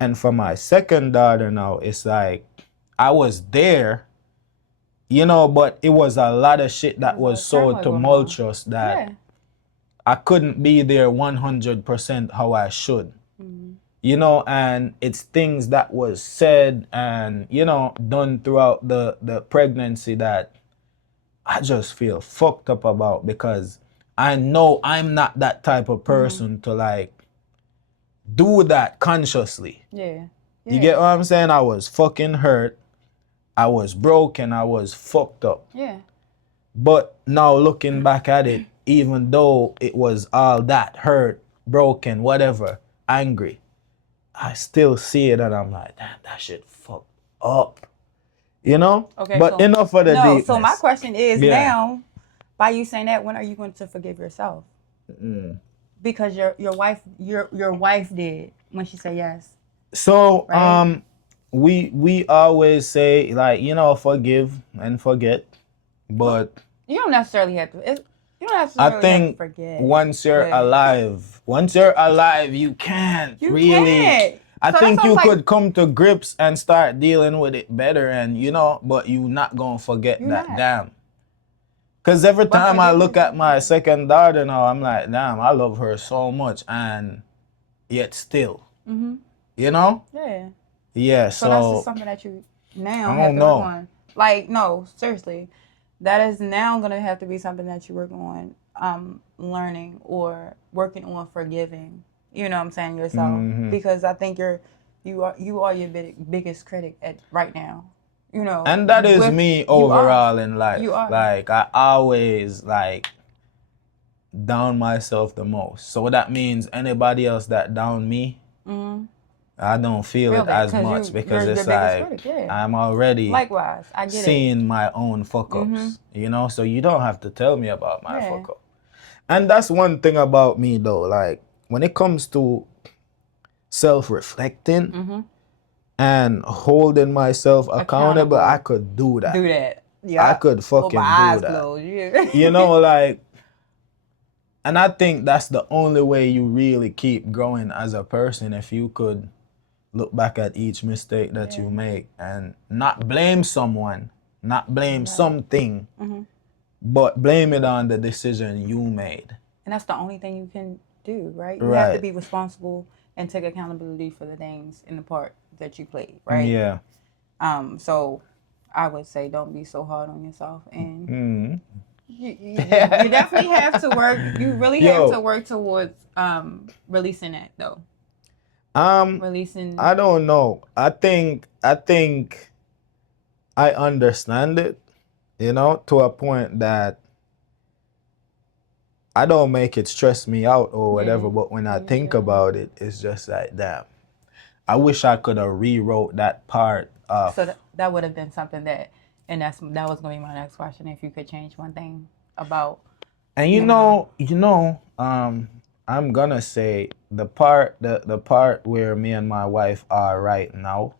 And for my second daughter now, it's like, I was there, you know, but it was a lot of shit that was so tumultuous that I couldn't be there 100% how I should. You know, and it's things that was said and, you know, done throughout the pregnancy that I just feel fucked up about, because I know I'm not that type of person to, like, do that consciously. Yeah. You get what I'm saying? I was fucking hurt. I was broken, I was fucked up. Yeah. But now looking back at it, even though it was all that hurt, broken, whatever, angry, I still see it and I'm like, damn, that shit fucked up. You know? Okay. But so, enough of the deepness. So my question is now, by you saying that, when are you going to forgive yourself? Because your wife did when she said yes. So right? We always say, like, you know, forgive and forget, but you don't necessarily have to. You don't necessarily have to forget. Once you're alive, you can't really. I think you could come to grips and start dealing with it better, and you know, but you not gonna forget that. Damn. Cause every time I look at my second daughter now, I'm like, damn, I love her so much, and yet still, you know. Yeah. Yeah, so that's just something that you now have to work on. Like, no, seriously. That is now going to have to be something that you work on learning or working on forgiving, you know what I'm saying, yourself. Because I think you are your biggest critic right now, you know. And that is me overall in life. You are. Like, I always, like, down myself the most. So that means anybody else that down me, I don't feel it as much, because it's like I'm already likewise. I get seeing my own fuck ups, you know. So you don't have to tell me about my fuck up. And that's one thing about me though. Like when it comes to self-reflecting and holding myself accountable, I could do that. Do that. Yeah. I could fucking my eyes do that. Closed. Yeah. You know, like, and I think that's the only way you really keep growing as a person, if you could look back at each mistake that you make and not blame someone, not blame something, but blame it on the decision you made. And that's the only thing you can do, right? You have to be responsible and take accountability for the things in the part that you played, right? Yeah. So I would say don't be so hard on yourself, and you definitely have to work. You really have to work towards releasing it though. Releasing. I don't know. I think I understand it, you know, to a point that I don't make it stress me out or whatever, but when I think about it, it's just like, damn, I wish I could have rewrote that part of. So that would have been something that was going to be my next question. If you could change one thing about. And you know, I'm gonna say the part where me and my wife are right now,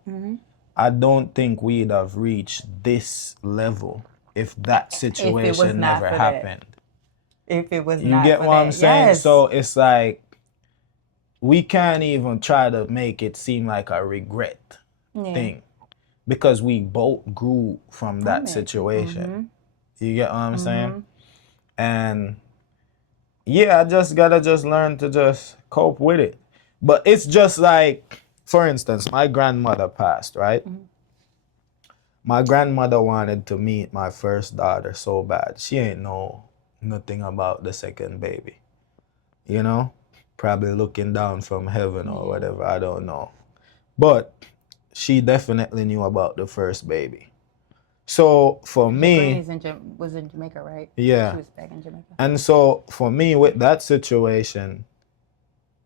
I don't think we'd have reached this level if that situation never happened. If it was you not get for what that. I'm saying? Yes. So it's like we can't even try to make it seem like a regret thing, because we both grew from that situation. You get what I'm saying? And yeah, I just gotta learn to just cope with it. But it's just like, for instance, my grandmother passed, right? My grandmother wanted to meet my first daughter so bad. She ain't know nothing about the second baby. You know? Probably looking down from heaven or whatever, I don't know. But she definitely knew about the first baby. So for me, was in Jamaica, right? Yeah. She was back in Jamaica. And so for me, with that situation,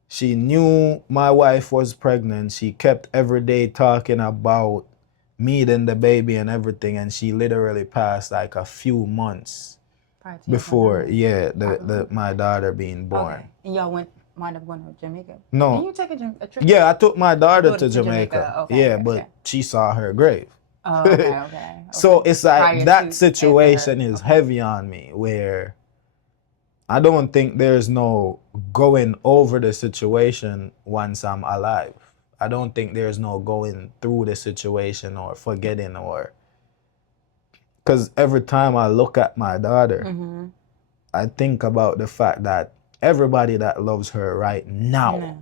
she knew my wife was pregnant. She kept every day talking about meeting the baby and everything, and she literally passed like a few months before, my daughter being born. Okay. And y'all wind up going to Jamaica? No. Didn't you take a trip? Yeah, I took my daughter to Jamaica. Okay, yeah, but she saw her grave. Oh, okay. So it's like that situation is heavy on me, where I don't think there's no going over the situation once I'm alive. I don't think there's no going through the situation or forgetting, or because every time I look at my daughter, I think about the fact that everybody that loves her right now,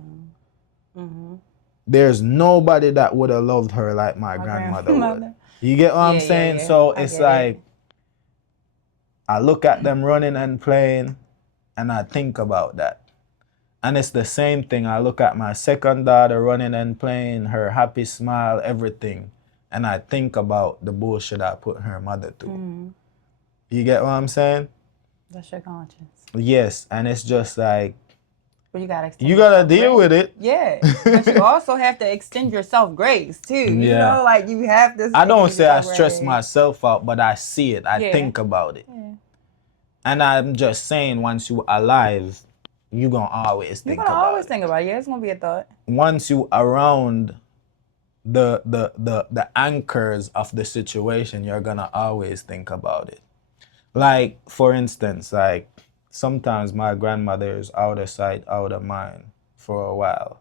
there's nobody that would have loved her like my grandmother would. You get what I'm saying? So it's like, I look at them running and playing, and I think about that. And it's the same thing. I look at my second daughter running and playing, her happy smile, everything. And I think about the bullshit I put her mother through. You get what I'm saying? That's your conscience. Yes. And it's just like, but you gotta deal with it. Yeah. But you also have to extend yourself grace too. You know, like you have to. I don't say I stress myself out, but I see it. I think about it. Yeah. And I'm just saying, once you're alive, you're gonna always think about it. You're gonna always think about it. Yeah, it's gonna be a thought. Once you around the anchors of the situation, you're gonna always think about it. Like, for instance, like sometimes my grandmother is out of sight, out of mind for a while.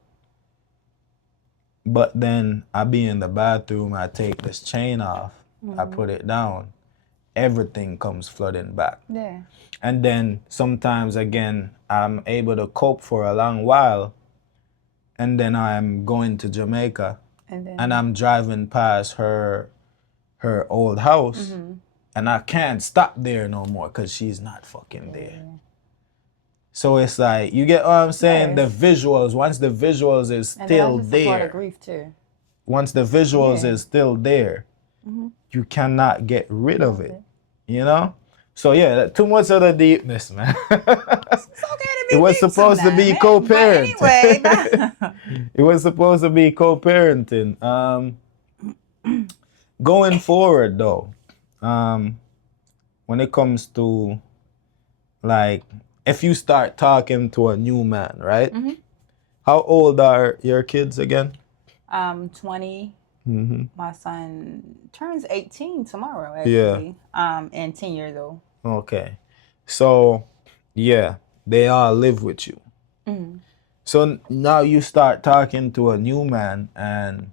But then I be in the bathroom, I take this chain off, I put it down, everything comes flooding back. Yeah. And then sometimes again, I'm able to cope for a long while, and then I'm going to Jamaica, and I'm driving past her old house, and I can't stop there no more because she's not fucking there. So it's like, you get what I'm saying? Yes. The visuals, once the visuals is still there. And part of grief too. Once the visuals is still there, you cannot get rid of it. You know? So yeah, too much of the deepness, man. It's okay to be It was supposed to be co-parenting. Anyway, it was supposed to be co-parenting. Going forward though, when it comes to like if you start talking to a new man, right? How old are your kids again? 20. My son turns 18 tomorrow, actually. And 10 years old. Okay. So, yeah, they all live with you. So now you start talking to a new man, and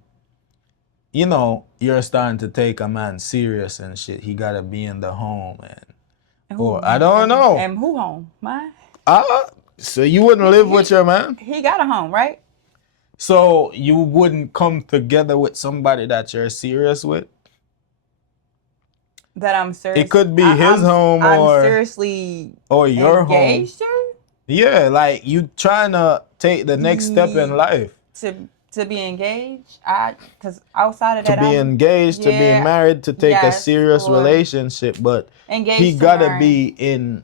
you know you're starting to take a man serious and shit. He gotta be in the home, or I don't know. And who home? Mine? So you wouldn't live with your man? He got a home, right? So you wouldn't come together with somebody that you're serious with? That I'm serious. It could be his home, or I'm seriously or your engaged home. to? Yeah, like you trying to take the next step in life. To be engaged, because outside of that, to be engaged, to be married, to take a serious relationship, but he gotta be in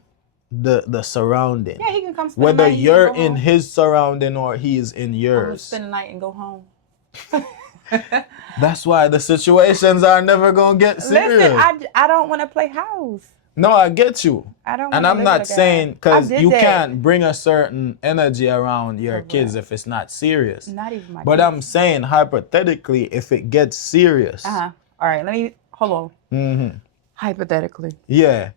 the surrounding. Yeah, he can come spend whether the night, you're in his surrounding or he's in I'm yours. gonna spend the night and go home. That's why the situations are never gonna get serious. Listen, I don't want to play house. No, I get you. I don't. And I'm not saying because you can't bring a certain energy around your kids if it's not serious. Not even my. But I'm saying hypothetically, if it gets serious. All right, let me hold on. Hypothetically. Yeah,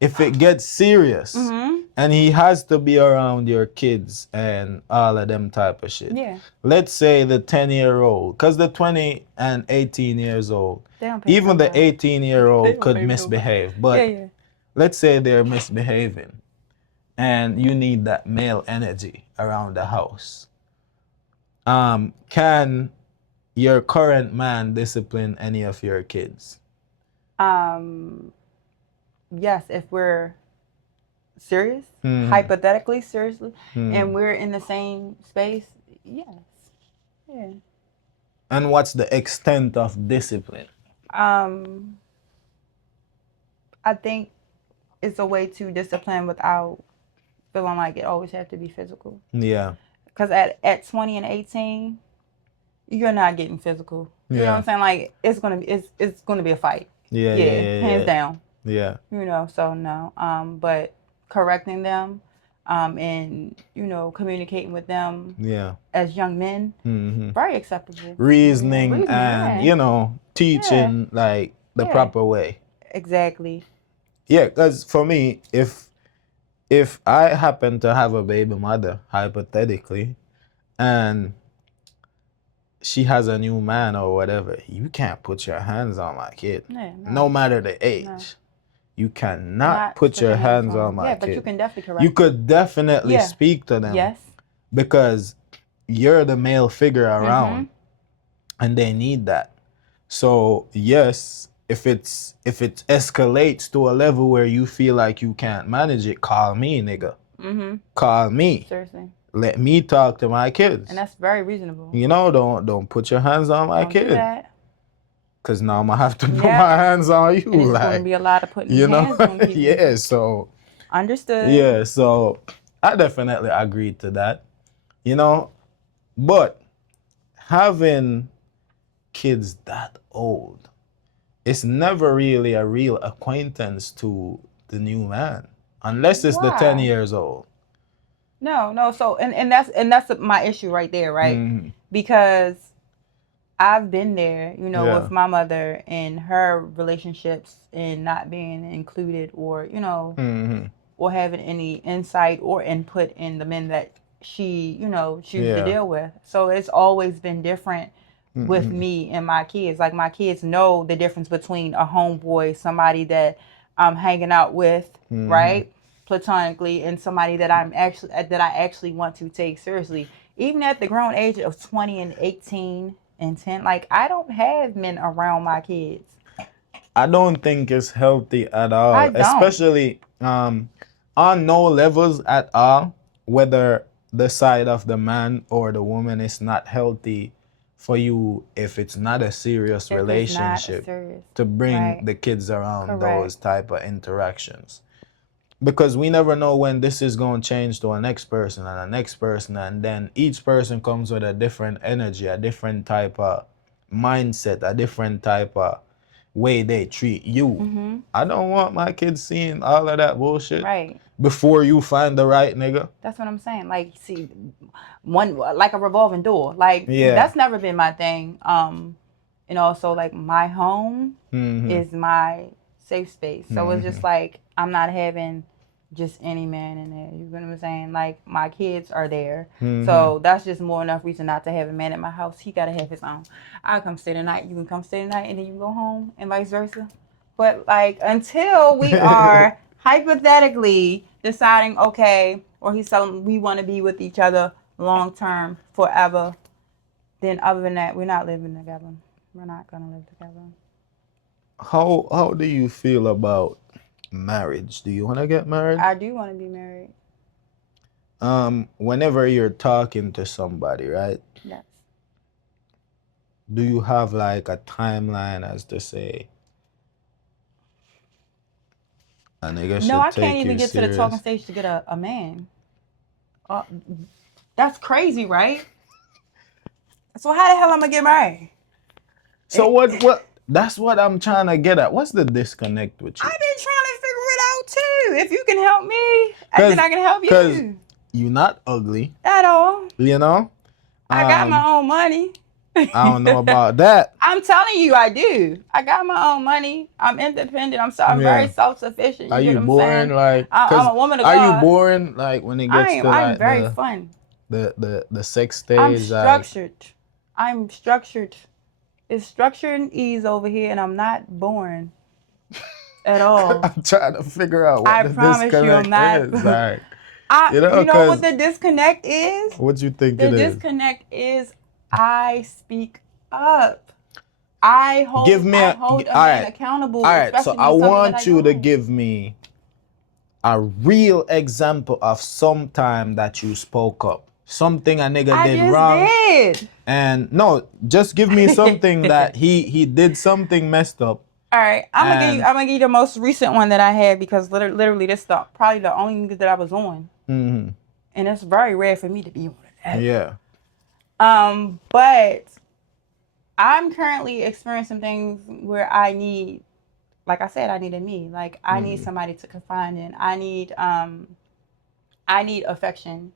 if it gets serious, and he has to be around your kids and all of them type of shit. Yeah. Let's say the 10-year-old, because the 20 and 18 years old, even the 18-year-old could misbehave, but let's say they're misbehaving and you need that male energy around the house. Can your current man discipline any of your kids? Yes, if we're serious, hypothetically seriously, and we're in the same space, yes. Yeah. And what's the extent of discipline? I think it's a way to discipline without feeling like it always has to be physical. Yeah. Because at 20 and 18, you're not getting physical. You know what I'm saying? Like it's gonna be a fight. Yeah. Hands down. Yeah. You know, so no. But correcting them, and communicating with them. Yeah. As young men, very acceptable. Reasoning and teaching like the proper way. Exactly. Yeah, because for me, if I happen to have a baby mother, hypothetically, and she has a new man or whatever, you can't put your hands on my kid. No matter the age. No. You cannot put your hands on my kid. Yeah, but you can definitely correct. You could definitely speak to them. Yes. Because you're the male figure around, and they need that. So yes, if it escalates to a level where you feel like you can't manage it, call me, nigga. Call me. Seriously. Let me talk to my kids. And that's very reasonable. Don't put your hands on my kid. Do that. Cause now I'm gonna have to put my hands on you. And it's gonna be a lot of putting hands on people. Yeah. So. Understood. Yeah. So I definitely agreed to that. But having kids that old, it's never really a real acquaintance to the new man, unless it's the 10 years old. No. So and that's my issue right there, right? Because I've been there, with my mother and her relationships and not being included or or having any insight or input in the men that she chooses to deal with. So it's always been different with me and my kids. Like my kids know the difference between a homeboy, somebody that I'm hanging out with, right, platonically, and somebody that I actually want to take seriously. Even at the grown age of 20 and 18 and 10, like I don't have men around my kids. I don't think it's healthy at all, especially on no levels at all, whether the side of the man or the woman is not healthy for you if it's not a serious relationship to bring the kids around those type of interactions. Because we never know when this is going to change to a next person and a next person, and then each person comes with a different energy, a different type of mindset, a different type of way they treat you. Mm-hmm. I don't want my kids seeing all of that bullshit. Right. Before you find the right nigga. That's what I'm saying. Like, see, one like a revolving door. Like, Yeah. that's never been my thing. And also like my home is my safe space. So it's just like I'm not having just any man in there. You know what I'm saying? Like my kids are there. So that's just more enough reason not to have a man at my house. He gotta have his own. I'll come stay the night. You can come stay the night and then you go home and vice versa. But like until we are hypothetically deciding, okay, or he's telling we want to be with each other long term, forever, then other than that, we're not living together. We're not gonna live together. How do you feel about marriage? Do you want to get married? I do want to be married. Whenever you're talking to somebody, right? Yes. Do you have like a timeline as to say a nigga should No, I take can't even you get serious? to the talking stage to get a man. That's crazy, right? So how the hell am I gonna get married? So what that's what I'm trying to get at. What's the disconnect with you? I've been trying to figure it out too. If you can help me, then I can help you. Because you're not ugly. At all. You know? I got my own money. I don't know about that. I'm telling you, I do. I got my own money. I'm independent. I'm very self-sufficient. Are you boring? Like, I'm a woman of God. God. Are you boring? Like when it gets to like I'm very fun. The sex stage. I'm structured. I'm structured. It's structure and ease over here, and I'm not boring at all. I'm trying to figure out what the disconnect I'm not. is. Like, you know what the disconnect is? What you think it is? The disconnect is I speak up. I hold a man accountable. All right, so I want you to give me a real example of some time that you spoke up. Something a nigga did wrong. Did. And no, just give me something that he did something messed up. All right, I'm gonna give you the most recent one that I had because literally this is probably the only nigga that I was on. And it's very rare for me to be on that. Yeah. But I'm currently experiencing things where I need, like I said, I needed me. Like I need somebody to confide in. I need affection.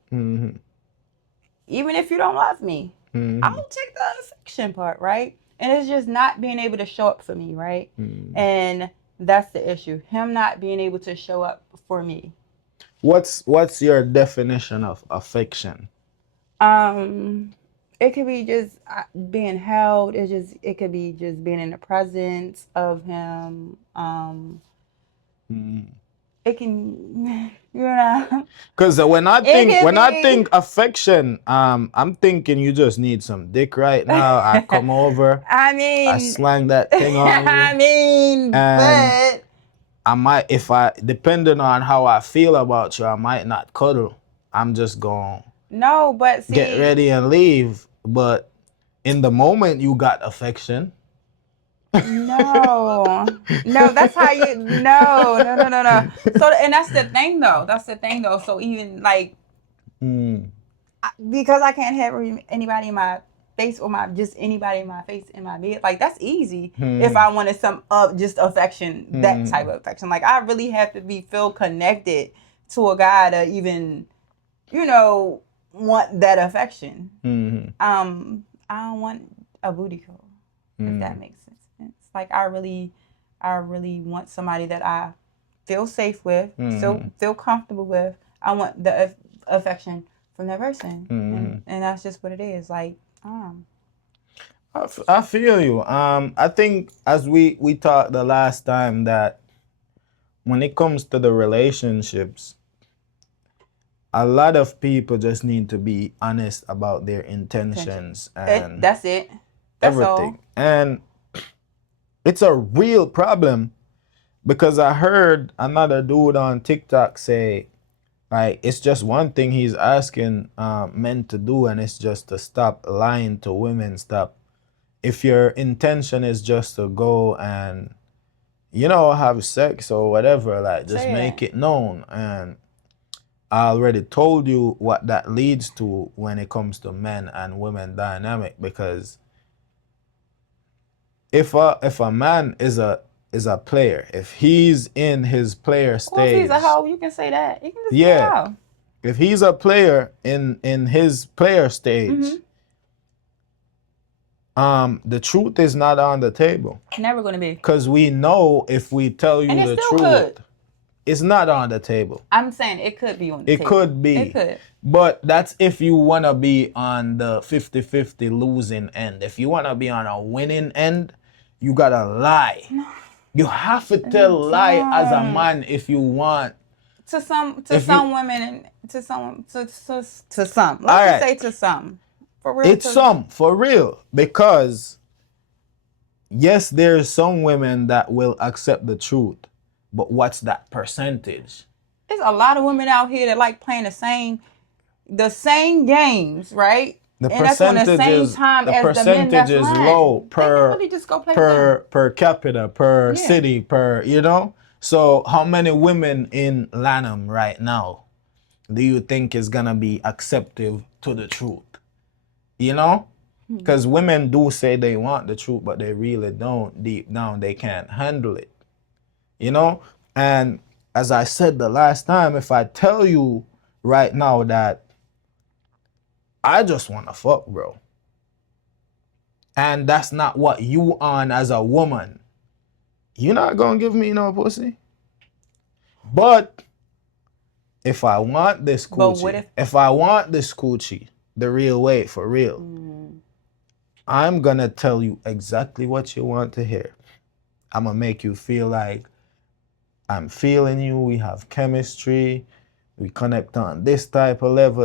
Even if you don't love me, I'll take the affection part, right? And it's just not being able to show up for me, right? And that's the issue. Him not being able to show up for me. What's your definition of affection? It could be just being held. It could be just being in the presence of him. It can, Because when I think affection, I'm thinking you just need some dick right now. I come over. I slang that thing on you. But I might, depending on how I feel about you, I might not cuddle. I'm just going. No, but see, get ready and leave. But in the moment, you got affection. No, that's how you. No. So, and that's the thing, though. So even like, because I can't have anybody in my face or anybody in my face in my bed. Like that's easy. If I wanted some just affection, that type of affection. Like I really have to feel connected to a guy to even, want that affection. I don't want a booty call. If that makes sense. Like I really want somebody that I feel safe with, feel comfortable with. I want the affection from that person, and that's just what it is. Like, I feel you. I think as we talked the last time that when it comes to the relationships, a lot of people just need to be honest about their intentions and that's it. That's everything. all. And it's a real problem because I heard another dude on TikTok say, like, it's just one thing he's asking men to do, and it's just to stop lying to women. Stop. If your intention is just to go and, have sex or whatever, like, just make it known. And I already told you what that leads to when it comes to men and women dynamic, because if a man is a player, if he's in his player stage. Well, if he's a hoe, you can say that. You can just Yeah. be a hoe. If he's a player in his player stage, the truth is not on the table. Never gonna be. Because we know if we tell you the truth, could. it's not on the table. I'm saying it could be on the table. It could be. It could. But that's if you want to be on the 50-50 losing end. If you want to be on a winning end, you got to lie. No. You have to tell lie as a man if you want. To some women, to some. Let's just say to some. For real. It's some, for real. Because, yes, there's some women that will accept the truth. But what's that percentage? There's a lot of women out here that like playing the same games, right? The percentage is low per capita, per city, per, you know? So how many women in Lanham right now do you think is going to be acceptive to the truth? You know? Because women do say they want the truth, but they really don't. Deep down, they can't handle it. You know? And as I said the last time, if I tell you right now that I just want to fuck, bro, and that's not what you on as a woman, you're not going to give me no pussy. But if I want this coochie, if I want this coochie the real way, for real, I'm going to tell you exactly what you want to hear. I'm going to make you feel like I'm feeling you, we have chemistry, we connect on this type of level,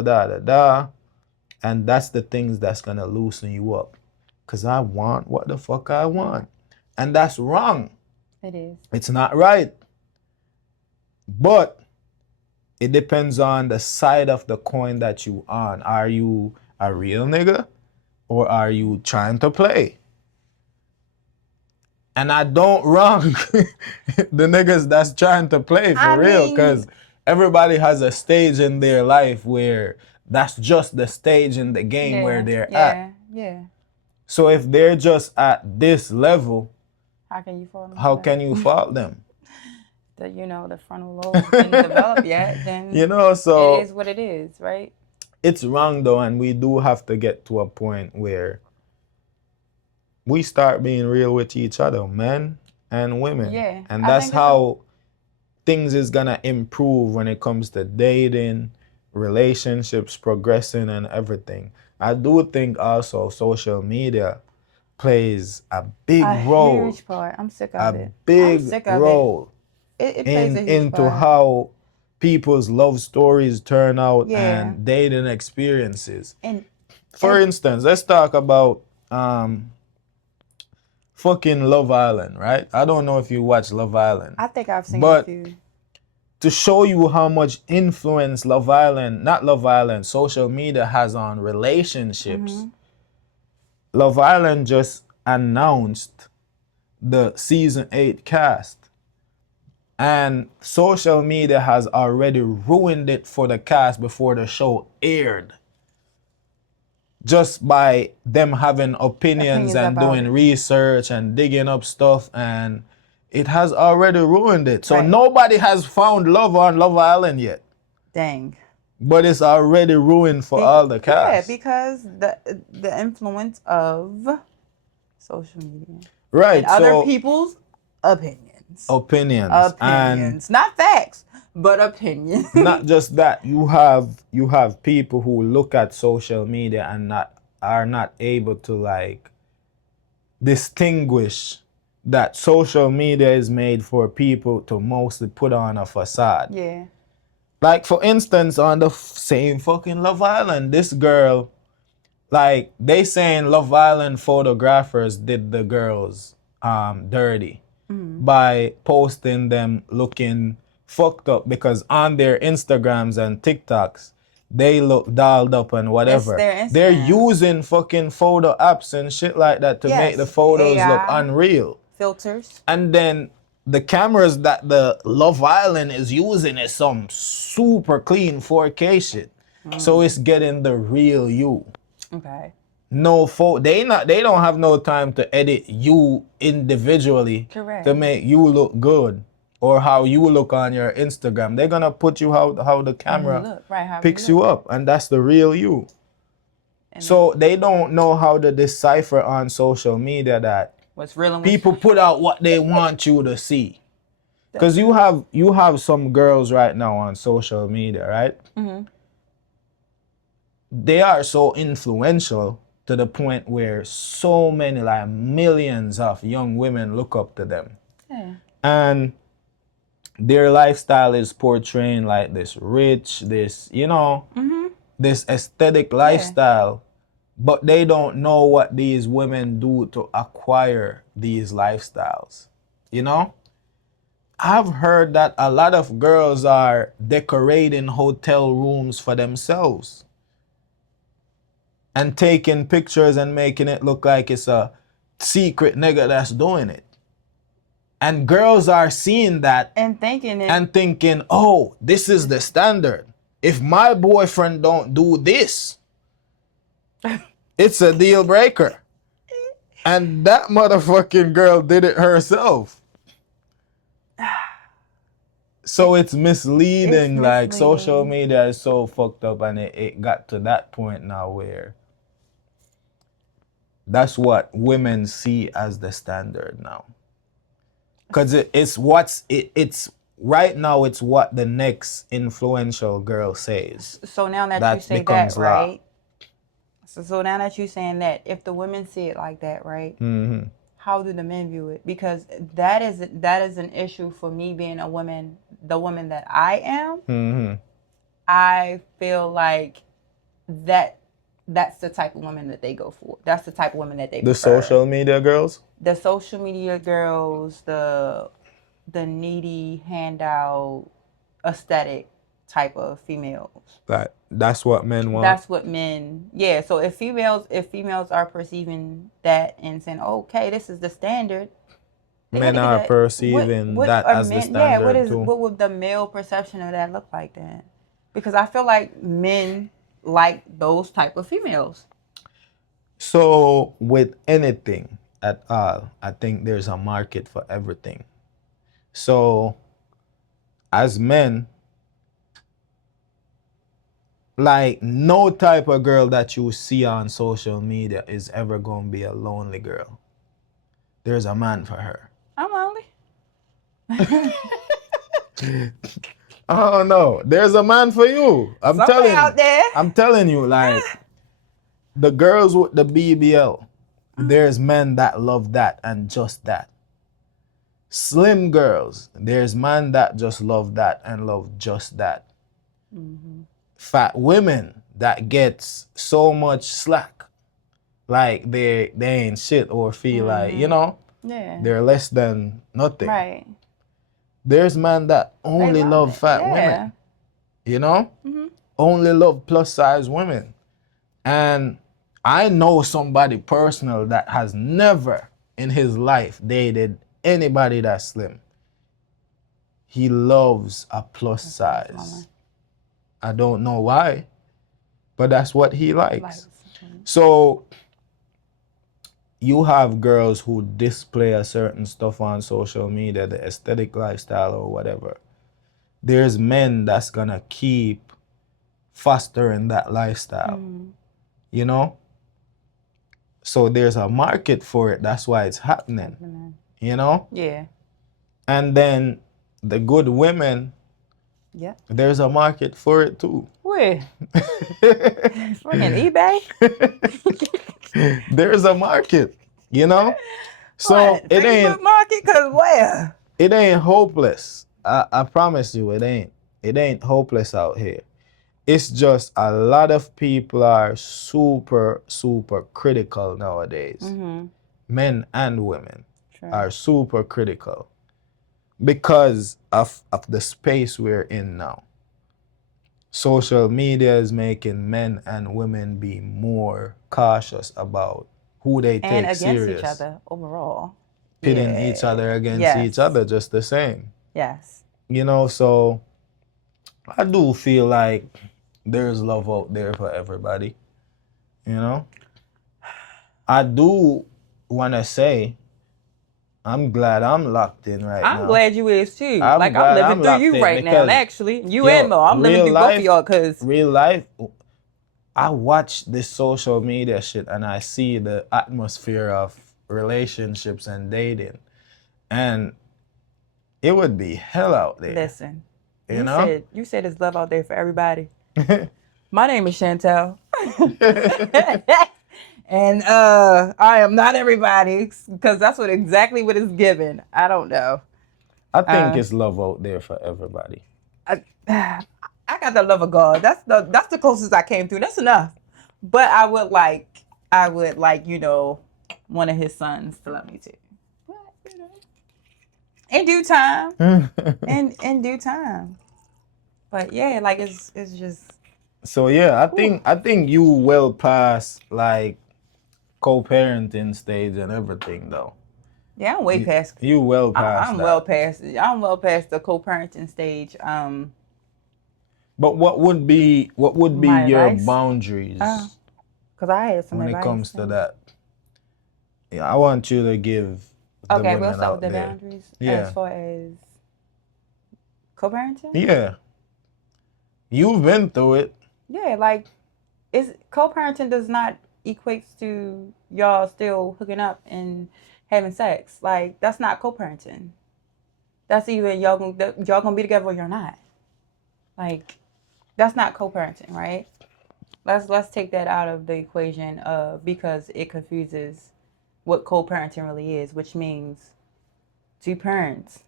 and that's the things that's going to loosen you up. Because I want what the fuck I want. And that's wrong. It is. It's not right. But it depends on the side of the coin that you on. Are you a real nigga? Or are you trying to play? And I don't wrong the niggas that's trying to play for real. Because everybody has a stage in their life where that's just the stage in the game where they're at. Yeah. So if they're just at this level, how can you fault them? How can you fault them? The frontal lobe didn't develop yet, then so it is what it is, right? It's wrong though, and we do have to get to a point where we start being real with each other, men and women. Yeah. And that's how things is gonna improve when it comes to dating, relationships, progressing, and everything. I do think also social media plays a big role. A huge part. I'm sick of it. A big role. It plays a huge into part. how people's love stories turn out and dating experiences. For instance, let's talk about fucking Love Island, right? I don't know if you watch Love Island. I think I've seen a few. To show you how much influence social media has on relationships, Love Island just announced the season 8 cast. And social media has already ruined it for the cast before the show aired. Just by them having opinions and doing research and digging up stuff, and it has already ruined it. So nobody has found love on Love Island yet. Dang. But it's already ruined for all the cast. Yeah, because the influence of social media. Right. And other people's opinions. And not facts, but opinions. Not just that. You have people who look at social media and are not able to like distinguish that social media is made for people to mostly put on a facade. Yeah. Like, for instance, on the same fucking Love Island, this girl, like, they saying Love Island photographers did the girls dirty by posting them looking fucked up, because on their Instagrams and TikToks, they look dolled up and whatever. They're using fucking photo apps and shit like that to make the photos look unreal. Filters. And then the cameras that the Love Island is using is some super clean 4K shit. So it's getting the real you. Okay. they don't have no time to edit you individually. Correct. To make you look good or how you look on your Instagram. They're gonna put you how the camera picks you up, and that's the real you. And so they don't know how to decipher on social media that what's real and people put out what they want you to see. Because you have some girls right now on social media, right? Mm-hmm. They are so influential to the point where so many, like millions of young women look up to them. Yeah. And their lifestyle is portraying like this rich, this, this aesthetic lifestyle, but they don't know what these women do to acquire these lifestyles. I've heard that a lot of girls are decorating hotel rooms for themselves and taking pictures and making it look like it's a secret nigga that's doing it. And girls are seeing that and thinking, oh, this is the standard. If my boyfriend don't do this, it's a deal breaker. And that motherfucking girl did it herself. So it's misleading. Like, social media is so fucked up, and it got to that point now where that's what women see as the standard now. Because it's right now, it's what the next influential girl says. So now that you say that, right? So now that you're saying that, if the women see it like that, right? Mm-hmm. How do the men view it? Because that is an issue for me being a woman, the woman that I am. Mm-hmm. I feel like that's the type of woman that they go for. That's the type of women that they prefer. The social media girls? The social media girls, the needy handout aesthetic type of females. That's what men want. That's what men. Yeah. So if females are perceiving that and saying, okay, this is the standard. Men are perceiving that as the standard too. What would the male perception of that look like then? Because I feel like men like those type of females. So with anything at all, I think there's a market for everything. So as men, like, no type of girl that you see on social media is ever going to be a lonely girl. There's a man for her. I'm lonely. Oh no, there's a man for you. I'm telling you, like, the girls with the BBL, there's men that love that and just that. Slim girls, there's men that just love that and love just that. Mm-hmm. Fat women that gets so much slack, like they ain't shit or feel like, they're less than nothing. Right. There's men that only love fat women, mm-hmm. Only love plus size women. And I know somebody personal that has never in his life dated anybody that's slim. He loves a plus size. I don't know why, but that's what he likes. So you have girls who display a certain stuff on social media, the aesthetic lifestyle or whatever. There's men that's gonna keep fostering that lifestyle, So there's a market for it. That's why it's happening, Yeah. And then the good women, yeah, there's a market for it too. Where? Fucking eBay? There's a market, So what? it ain't market, cause where? It ain't hopeless. I promise you, it ain't. It ain't hopeless out here. It's just a lot of people are super, super critical nowadays. Mm-hmm. Men and women are super critical because of the space we're in now. Social media is making men and women be more cautious about who they take serious. And against each other overall. Pitting each other against each other just the same. Yes. So I do feel like there's love out there for everybody, I do want to say, I'm glad I'm locked in right now. I'm glad you is too. I'm like, glad I'm living I'm through locked you in right now, because, actually. You and yo, Mo. I'm living real through both of life, y'all because real life, I watch this social media shit and I see the atmosphere of relationships and dating, and it would be hell out there. listen, You know? you said there's love out there for everybody. My name is Chantel. And I am not everybody because that's exactly what it's given. I don't know. I think it's love out there for everybody. I, I got the love of God. That's the closest I came through. That's enough. But I would like one of his sons to love me too. But in due time. in due time. But yeah, like it's just. So yeah, I think you well past like co-parenting stage and everything though. Yeah, I'm way past. You well past I'm that. well past. I'm well past the co-parenting stage. But what would be your advice? boundaries? Because I had some when advice. It comes to that. Yeah, I want you to give the Okay, women we'll start out with the there. boundaries Yeah. as far as co-parenting. Yeah. You've been through it. Yeah, like co-parenting does not equate to y'all still hooking up and having sex. Like that's not co-parenting. That's even y'all gonna be together or you're not. Like that's not co-parenting, right? Let's take that out of the equation because it confuses what co-parenting really is, which means two parents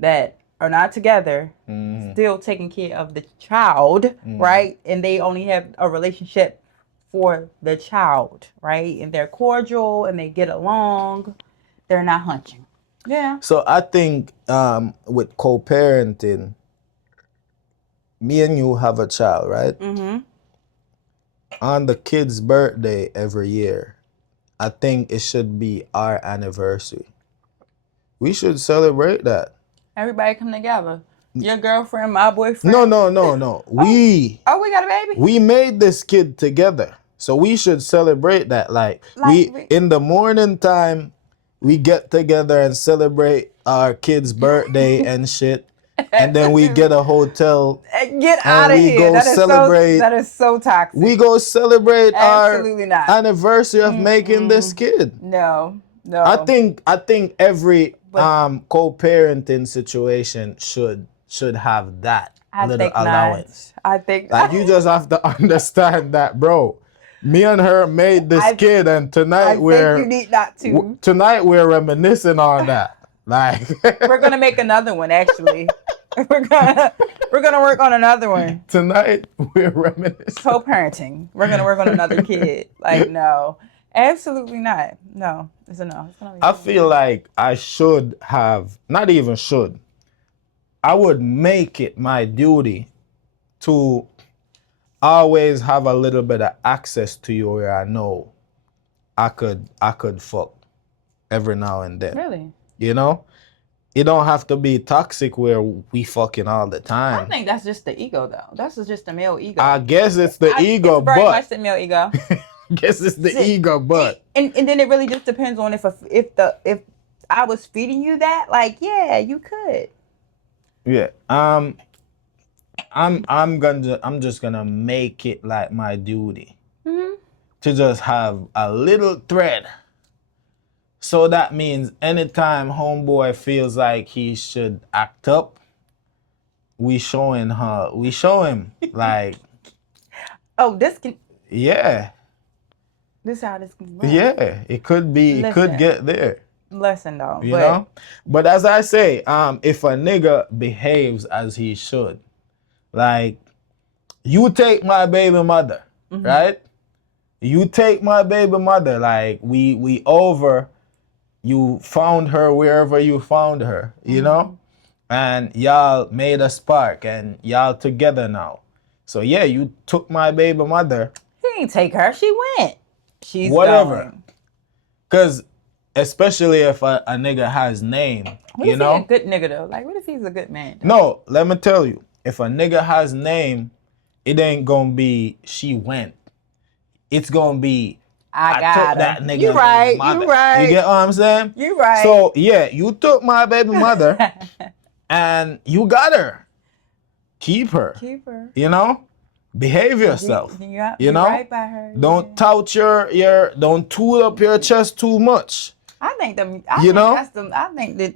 that are not together, still taking care of the child, right? And they only have a relationship for the child, right? And they're cordial and they get along. They're not hunching. Yeah. So I think with co-parenting, me and you have a child, right? Mm-hmm. On the kid's birthday every year, I think it should be our anniversary. We should celebrate that. Everybody come together. Your girlfriend, my boyfriend. No. We got a baby? We made this kid together. So we should celebrate that. Like we in the morning time, we get together and celebrate our kid's birthday and shit. And then we get a hotel. Get out of here. That is so toxic. We go celebrate Absolutely our not. anniversary of making this kid. No. I think every co-parenting situation should have that little allowance. I think like you just have to understand that, bro. Me and her made this kid, and tonight you need not to. Tonight we're reminiscing on that. Like we're gonna make another one. Actually, we're gonna work on another one. Tonight we're reminiscing. Co-parenting. We're gonna work on another kid. Like no, absolutely not. No, it's a no. It's gonna be I feel like I should have, not even should. I would make it my duty to always have a little bit of access to you where I know I could fuck every now and then. Really? You know? It don't have to be toxic where we fucking all the time. I think that's just the ego though. That's just the male ego. I guess it's the ego, it's very but much the male ego. guess it's the ego, but and then it really just depends on if I was feeding you that, like, yeah, you could. Yeah. I'm just gonna make it like my duty to just have a little thread. So that means anytime homeboy feels like he should act up, we show him like, oh, this can. Yeah. This how this can run. Yeah, it could be. It could get there. Listen though, you know. But as I say, if a nigga behaves as he should, like, you take my baby mother, right? You take my baby mother. Like we over. You found her wherever you found her, you know, and y'all made a spark, and y'all together now. So yeah, you took my baby mother. He didn't take her. She went. She's whatever. Going. Cause especially if a nigga has name, what if he's a good nigga though? Like, what if he's a good man? Though? No, let me tell you, if a nigga has name, it ain't gonna be she went. It's gonna be I got took that him. nigga You right. baby mother. You right. You get what I'm saying? You right. So yeah, you took my baby mother and you got her. Keep her. Keep her. You know? Behave yourself. You know? Right by her. Don't tout don't tool up your chest too much. I think the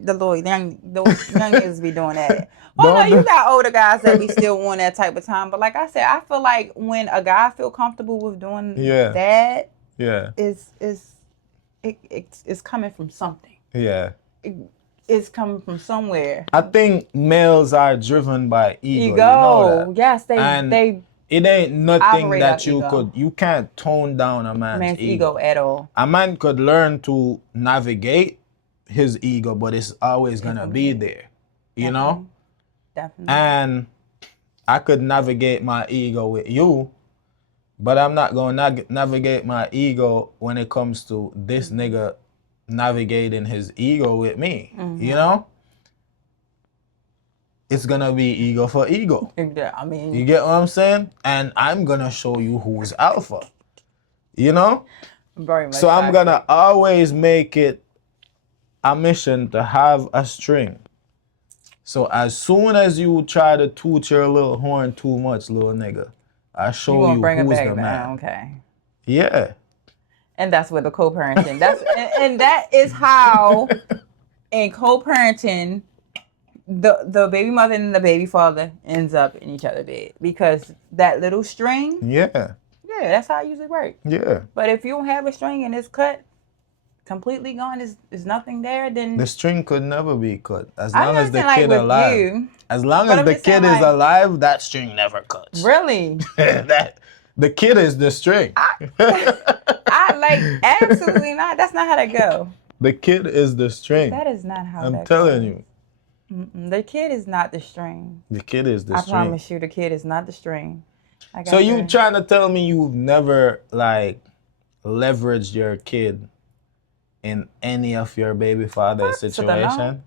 little young niggas be doing that. Well, no, you got older guys that be still want that type of time. But like I said, I feel like when a guy feel comfortable with doing that, it's coming from something. Yeah. It's coming from somewhere. I think males are driven by ego. You know that. Yes, they it ain't nothing that you can't tone down a man's ego at all. A man could learn to navigate his ego, but it's always gonna be there. You know? Definitely. And I could navigate my ego with you, but I'm not gonna navigate my ego when it comes to this nigga navigating his ego with me. You know? It's gonna be ego for ego. I mean, you get what I'm saying? And I'm gonna show you who's alpha. You know? Very much. So I'm gonna always make it a mission to have a string. So as soon as you try to toot your little horn too much, little nigga, I show you who's the man. Okay. Yeah. And that's where the co-parenting. And that is how in co-parenting the baby mother and the baby father ends up in each other's bed, because that little string. Yeah, that's how it usually works. Yeah. But if you don't have a string and it's cut, completely gone, is nothing there, then the string could never be cut as long as the kid alive. As long as the kid is alive, that string never cuts. Really? That the kid is the string. I like absolutely not. That's not how that go. The kid is the string. That is not how. I'm telling you. The kid is not the string. The kid is the string. I promise you, the kid is not the string. So you trying to tell me you've never leveraged your kid in any of your baby father situation?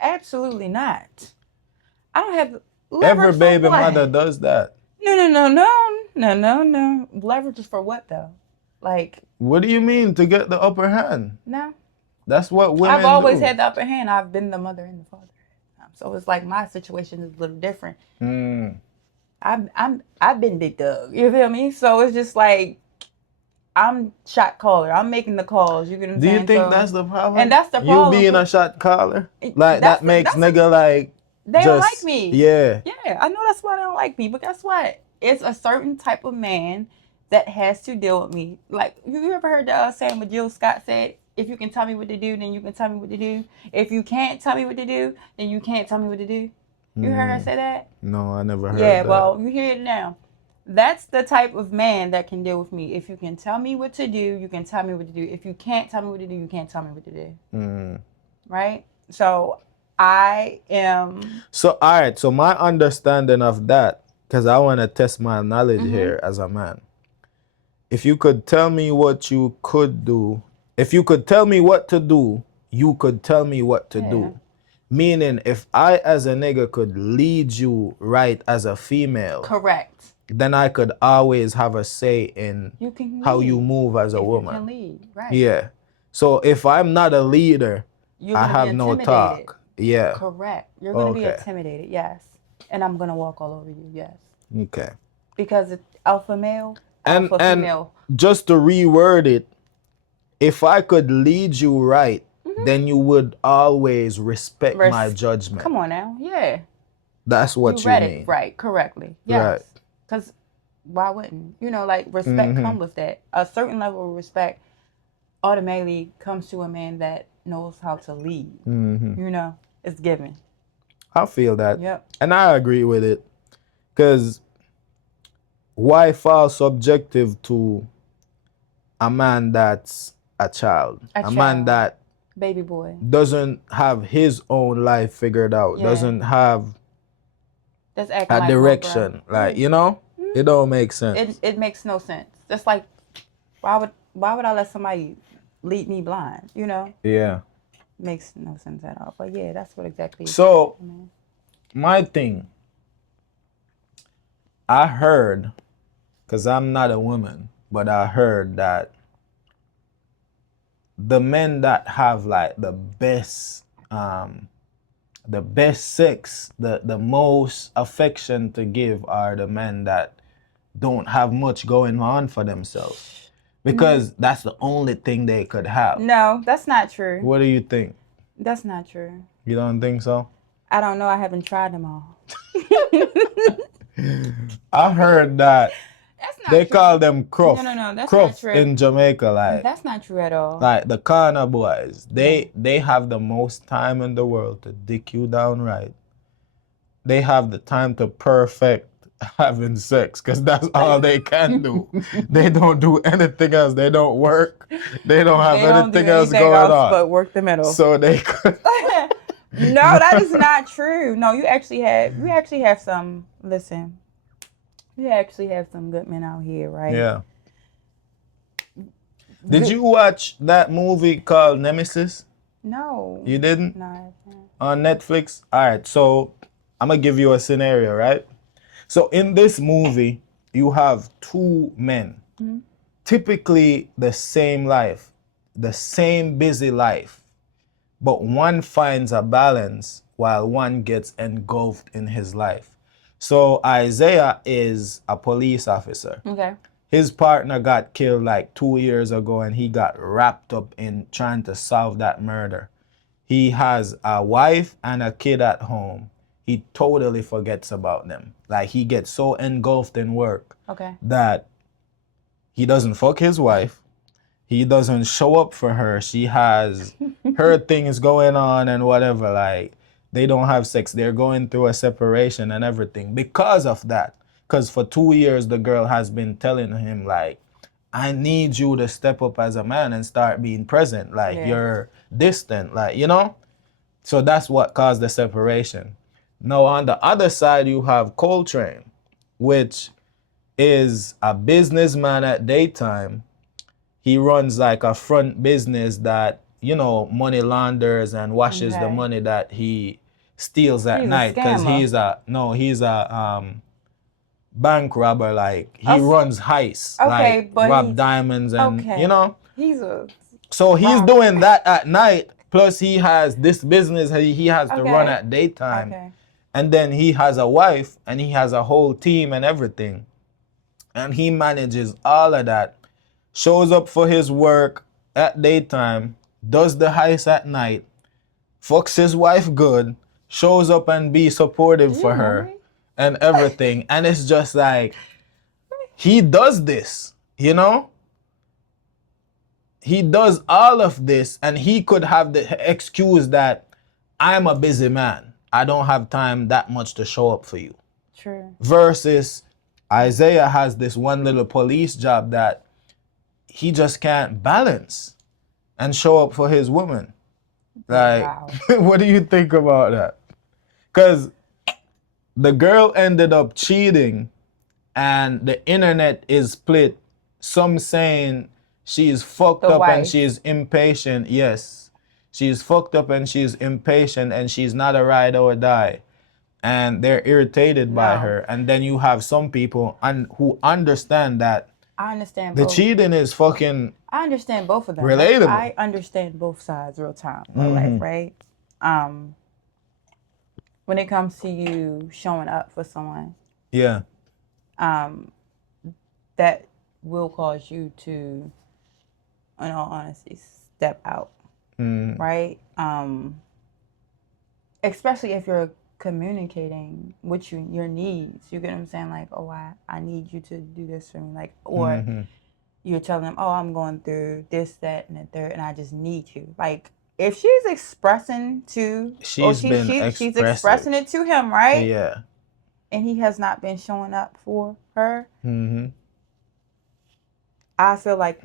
Absolutely not. I don't have every baby mother does that. No. Leverage is for what though? Like, what do you mean, to get the upper hand? No. That's what women I've always had the upper hand. I've been the mother and the father. So it's like my situation is a little different. I've been big dog. You feel me? So it's just like I'm shot caller. I'm making the calls. You get what I'm saying? Do you think that's the problem? And that's the problem. You being a shot caller, that makes nigga they don't like me. Yeah. Yeah, I know that's why they don't like me. But guess what? It's a certain type of man that has to deal with me. Like, you ever heard the saying what Jill Scott said? If you can tell me what to do, then you can tell me what to do. If you can't tell me what to do, then you can't tell me what to do. You heard her say that? No, I never heard that. Yeah, well, you hear it now. That's the type of man that can deal with me. If you can tell me what to do, you can tell me what to do. If you can't tell me what to do, you can't tell me what to do. Right? So I am... So, all right. So my understanding of that, because I want to test my knowledge here as a man. If you could tell me what you could do, if you could tell me what to do, you could tell me what to do. Meaning, if I as a nigga could lead you right as a female. Correct. Then I could always have a say in how you move as a woman. You can lead, right. Yeah. So if I'm not a leader, I have no talk. Yeah. Correct. You're going to be intimidated, yes. And I'm going to walk all over you, yes. Okay. Because it's alpha male, alpha female. Just to reword it, if I could lead you right, then you would always respect my judgment. Come on now. Yeah. That's what you read mean. It right, correctly. Yes. Because why wouldn't? Respect comes with that. A certain level of respect automatically comes to a man that knows how to lead. It's given. I feel that. Yep. And I agree with it. Because why fall subjective to a man that's a child? A man that baby boy doesn't have his own life figured out, doesn't have a direction. It don't make sense. It makes no sense. Just like, why would I let somebody lead me blind? Yeah. Makes no sense at all. But yeah, that's what exactly. So, my thing, I heard, because I'm not a woman, but I heard that the men that have like the best sex, the most affection to give are the men that don't have much going on for themselves. Because that's the only thing they could have. No, that's not true. What do you think? That's not true. You don't think so? I don't know. I haven't tried them all. I heard that they true. call them Cruff. No, that's Cruff not true. in Jamaica, like that's not true at all. Like the corner boys, they have the most time in the world to dick you down right. They have the time to perfect having sex because that's all they can do. They don't do anything else. They don't work. They don't have anything else going on. But work the middle. So they could. No, that is not true. No, you actually have some. Listen, you actually have some good men out here, right? Yeah. Did you watch that movie called Nemesis? No. You didn't? No, I haven't. On Netflix? All right, so I'm going to give you a scenario, right? So in this movie, you have two men. Mm-hmm. Typically the same life, the same busy life, but one finds a balance while one gets engulfed in his life. So Isaiah is a police officer. Okay. His partner got killed like 2 years ago and he got wrapped up in trying to solve that murder. He has a wife and a kid at home. He totally forgets about them. Like he gets so engulfed in work that he doesn't fuck his wife. He doesn't show up for her. She has her things going on and whatever. Like they don't have sex. They're going through a separation and everything because of that. Because for 2 years, the girl has been telling him, like, I need you to step up as a man and start being present. Like, you're distant, like, you know? So that's what caused the separation. Now, on the other side, you have Coltrane, which is a businessman at daytime. He runs like a front business that, you know, money launders and washes the money that he steals at night. Because he's a bank robber, like he runs heists, like rob diamonds and you know. So he's doing that at night. Plus he has this business he has to run at daytime, and then he has a wife and he has a whole team and everything, and he manages all of that. Shows up for his work at daytime, does the heist at night, fucks his wife good, shows up and be supportive for her. And everything. And it's just like, he does this, you know? He does all of this and he could have the excuse that I'm a busy man. I don't have time that much to show up for you. True. Versus Isaiah has this one little police job that he just can't balance and show up for his woman. Like, what do you think about that? Because the girl ended up cheating and the internet is split. Some saying she's fucked up and she's impatient. Yes, she's fucked up and she's impatient and she's not a ride or die. And they're irritated by her. And then you have some people who understand that I understand the cheating is fucking I understand both of them. Relatable. I understand both sides real time. Life, right? When it comes to you showing up for someone, that will cause you to, in all honesty, step out, right? Especially if you're communicating with your needs. You get what I'm saying? Like, oh, I need you to do this for me, like, or you're telling them, oh, I'm going through this, that, and the third, and I just need you, like. If she's expressing to, she's expressing it to him, right? Yeah. And he has not been showing up for her. I feel like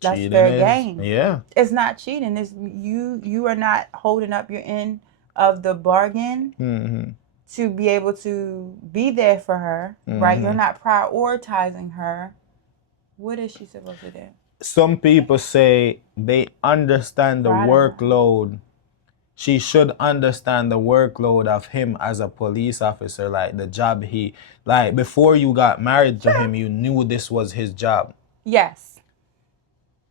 that's cheating fair game. Yeah. It's not cheating. It's you are not holding up your end of the bargain to be able to be there for her, right? You're not prioritizing her. What is she supposed to do? Some people say they understand the workload. She should understand the workload of him as a police officer, like the job like before you got married to him, you knew this was his job. Yes.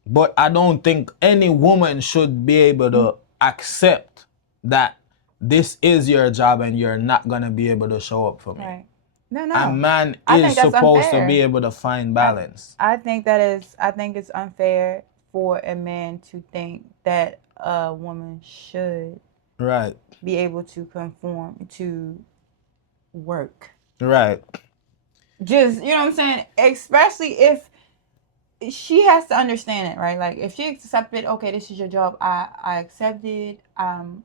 But I don't think any woman should be able to accept that this is your job and you're not gonna be able to show up for me. Right. No. A man I is think that's supposed to unfair. be able to find balance. I think it's unfair for a man to think that a woman should Right. be able to conform to work. Right. Just, you know what I'm saying? Especially if she has to understand it, right? Like if she accepted, okay, this is your job. I accepted. I'm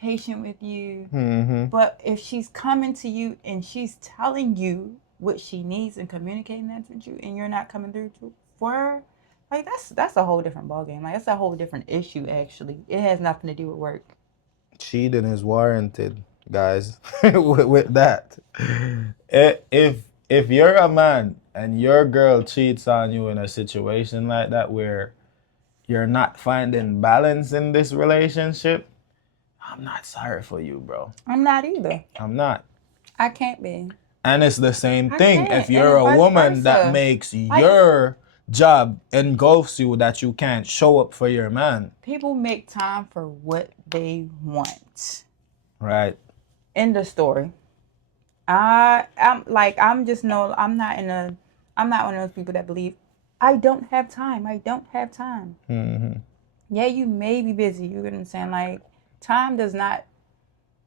patient with you. Mm-hmm. But if she's coming to you and she's telling you what she needs and communicating that with you, and you're not coming through for her, like that's a whole different ballgame. Like that's a whole different issue. Actually, it has nothing to do with work. Cheating is warranted, guys. with that, if you're a man and your girl cheats on you in a situation like that where you're not finding balance in this relationship, I'm not sorry for you, bro. I'm not either. I'm not. I can't be. And it's the same thing if And you're a vice woman versa. that makes your job engulfs you that you can't show up for your man. People make time for what they want. Right. End of story. I'm not one of those people that believe I don't have time. Mm-hmm. Yeah, you may be busy. You know what I'm saying? Like, time does not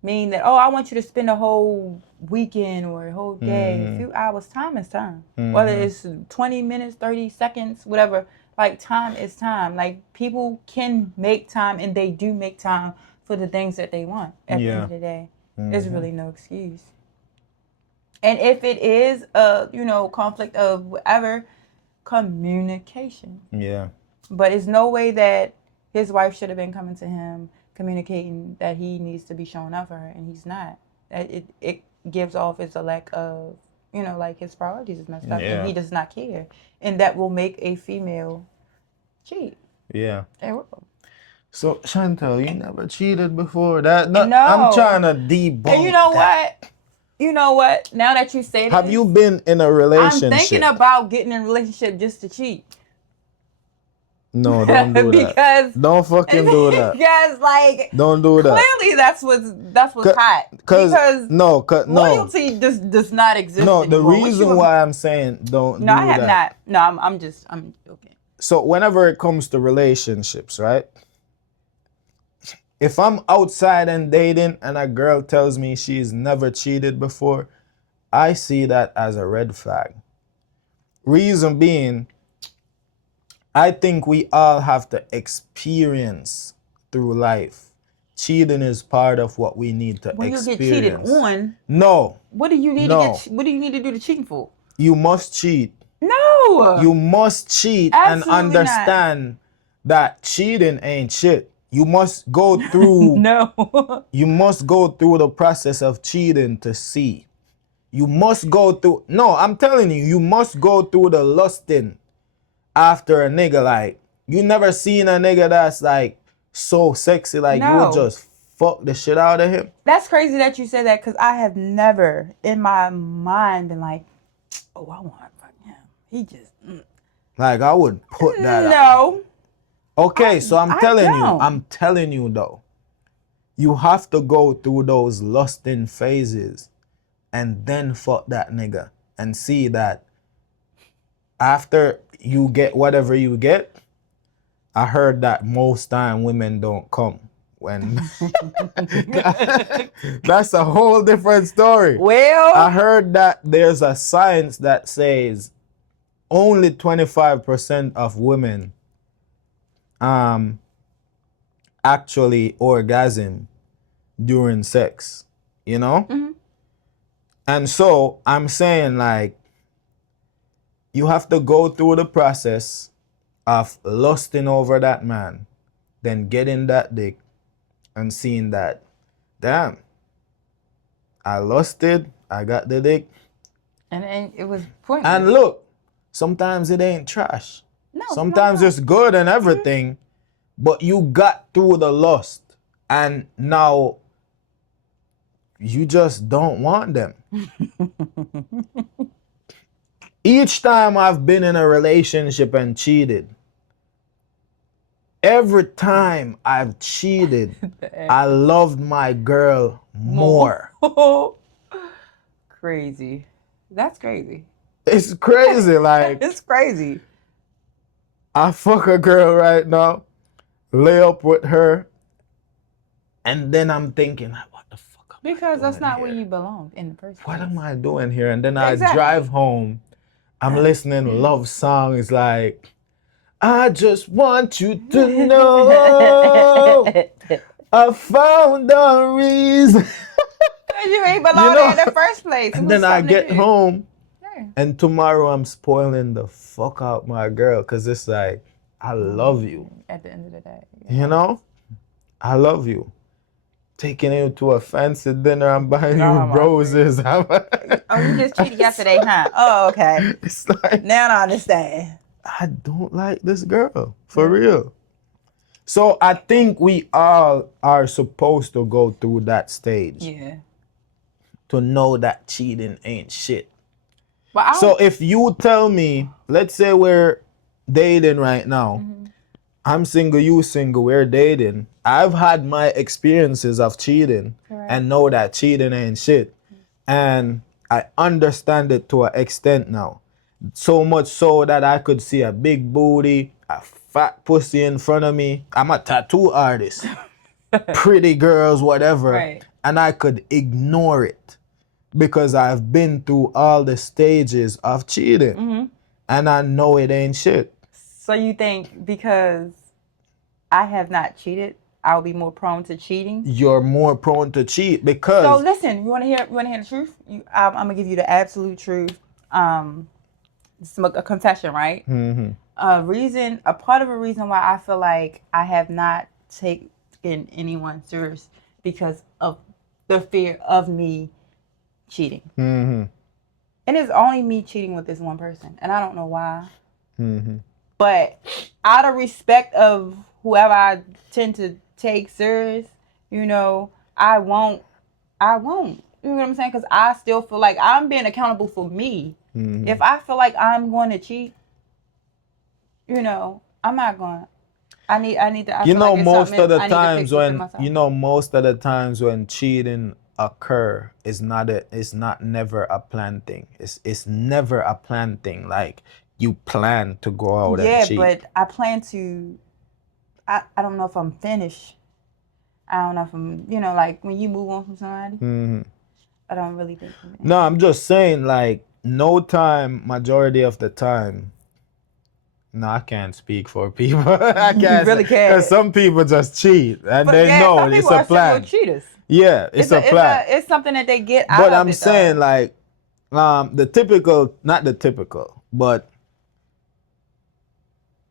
mean that, oh, I want you to spend a whole weekend or a whole day, a few hours. Time is time. Whether it's 20 minutes, 30 seconds, whatever. Like, time is time. Like, people can make time, and they do make time for the things that they want at the end of the day. There's really no excuse. And if it is a, conflict of whatever, communication. Yeah. But it's no way that his wife should have been coming to him communicating that he needs to be showing up for her, and he's not. It gives off as a lack of, like his priorities is messed up, and he does not care. And that will make a female cheat. Yeah. It will. So, Chantel, you never cheated before? No. I'm trying to debunk and you know what? You know what? Now that you say this, have you been in a relationship? I'm thinking about getting in a relationship just to cheat. No, don't do that. Because don't fucking do that. Because don't do that. Clearly, that's what's hot. Because no, loyalty does not exist. No, anymore. the reason why I'm saying don't. No, do I have that. not. No, I'm okay. So whenever it comes to relationships, right? If I'm outside and dating and a girl tells me she's never cheated before, I see that as a red flag. Reason being, I think we all have to experience through life. Cheating is part of what we need to experience. When you get cheated on, no. What do you need to do the cheating for? You must cheat. No. You must cheat. Absolutely and understand that cheating ain't shit. You must go through No. You must go through the process of cheating to see. You must go through. No, I'm telling you, you must go through the lusting after a nigga. Like, you never seen a nigga that's like so sexy, like you would just fuck the shit out of him. That's crazy that you said that, because I have never in my mind been like, oh, I want to fuck him. He just like, I would put that out. No. Okay, so I'm telling you though, you have to go through those lusting phases and then fuck that nigga and see that after you get whatever you get. I heard that most time women don't come when that's a whole different story. Well, I heard that there's a science that says only 25% of women actually orgasm during sex, Mm-hmm. And so I'm saying, like, you have to go through the process of lusting over that man, then getting that dick and seeing that, damn, I lusted, I got the dick. And it was pointless. And look, sometimes it ain't trash. No, sometimes it's good and everything, but you got through the lust and now you just don't want them. Each time I've been in a relationship and cheated, every time I've cheated, I loved my girl more. Crazy. That's crazy. It's crazy. Like, it's crazy. I fuck a girl right now, lay up with her, and then I'm thinking, what the fuck am because I that's not here? where you belong in the first place. What am I doing here? And then Exactly. I drive home, I'm listening love songs like, I just want you to know I found a reason. You ain't belong there in the first place. And then I get home, and tomorrow I'm spoiling the fuck out my girl, because it's like, I love you. At the end of the day. Yeah. You know? I love you. Taking you to a fancy dinner, I'm buying you roses. Oh, you just cheated yesterday, huh? Oh, okay. It's like, now I understand. I don't like this girl, for real. So I think we all are supposed to go through that stage. Yeah. To know that cheating ain't shit. So if you tell me, let's say we're dating right now, I'm single, you single, we're dating. I've had my experiences of cheating and know that cheating ain't shit. And I understand it to an extent now. So much so that I could see a big booty, a fat pussy in front of me. I'm a tattoo artist. Pretty girls, whatever. Right. And I could ignore it because I've been through all the stages of cheating. And I know it ain't shit. So you think because I have not cheated, I'll be more prone to cheating? You're more prone to cheat because... So listen, you want to hear the truth? I'm going to give you the absolute truth. It's a confession, right? A part of a reason why I feel like I have not taken anyone serious because of the fear of me cheating. And it's only me cheating with this one person. And I don't know why. But out of respect of whoever I tend to take serious, I won't. You know what I'm saying? Because I still feel like I'm being accountable for me. If I feel like I'm going to cheat, I'm not going. I need to. Most of the times when cheating occur, it's not never a planned thing. It's never a planned thing. Like you plan to go out and cheat. Yeah, but I plan to. I don't know if I'm finished. I don't know if I'm. Like when you move on from somebody. I don't really think. No, I'm just saying, like, no time, majority of the time. No, I can't speak for people. I can't. You really can't. Because some people just cheat and know it's a plan. Cheaters. Yeah, it's a plan. It's something that they get out of it. But I'm saying, like, not the typical, but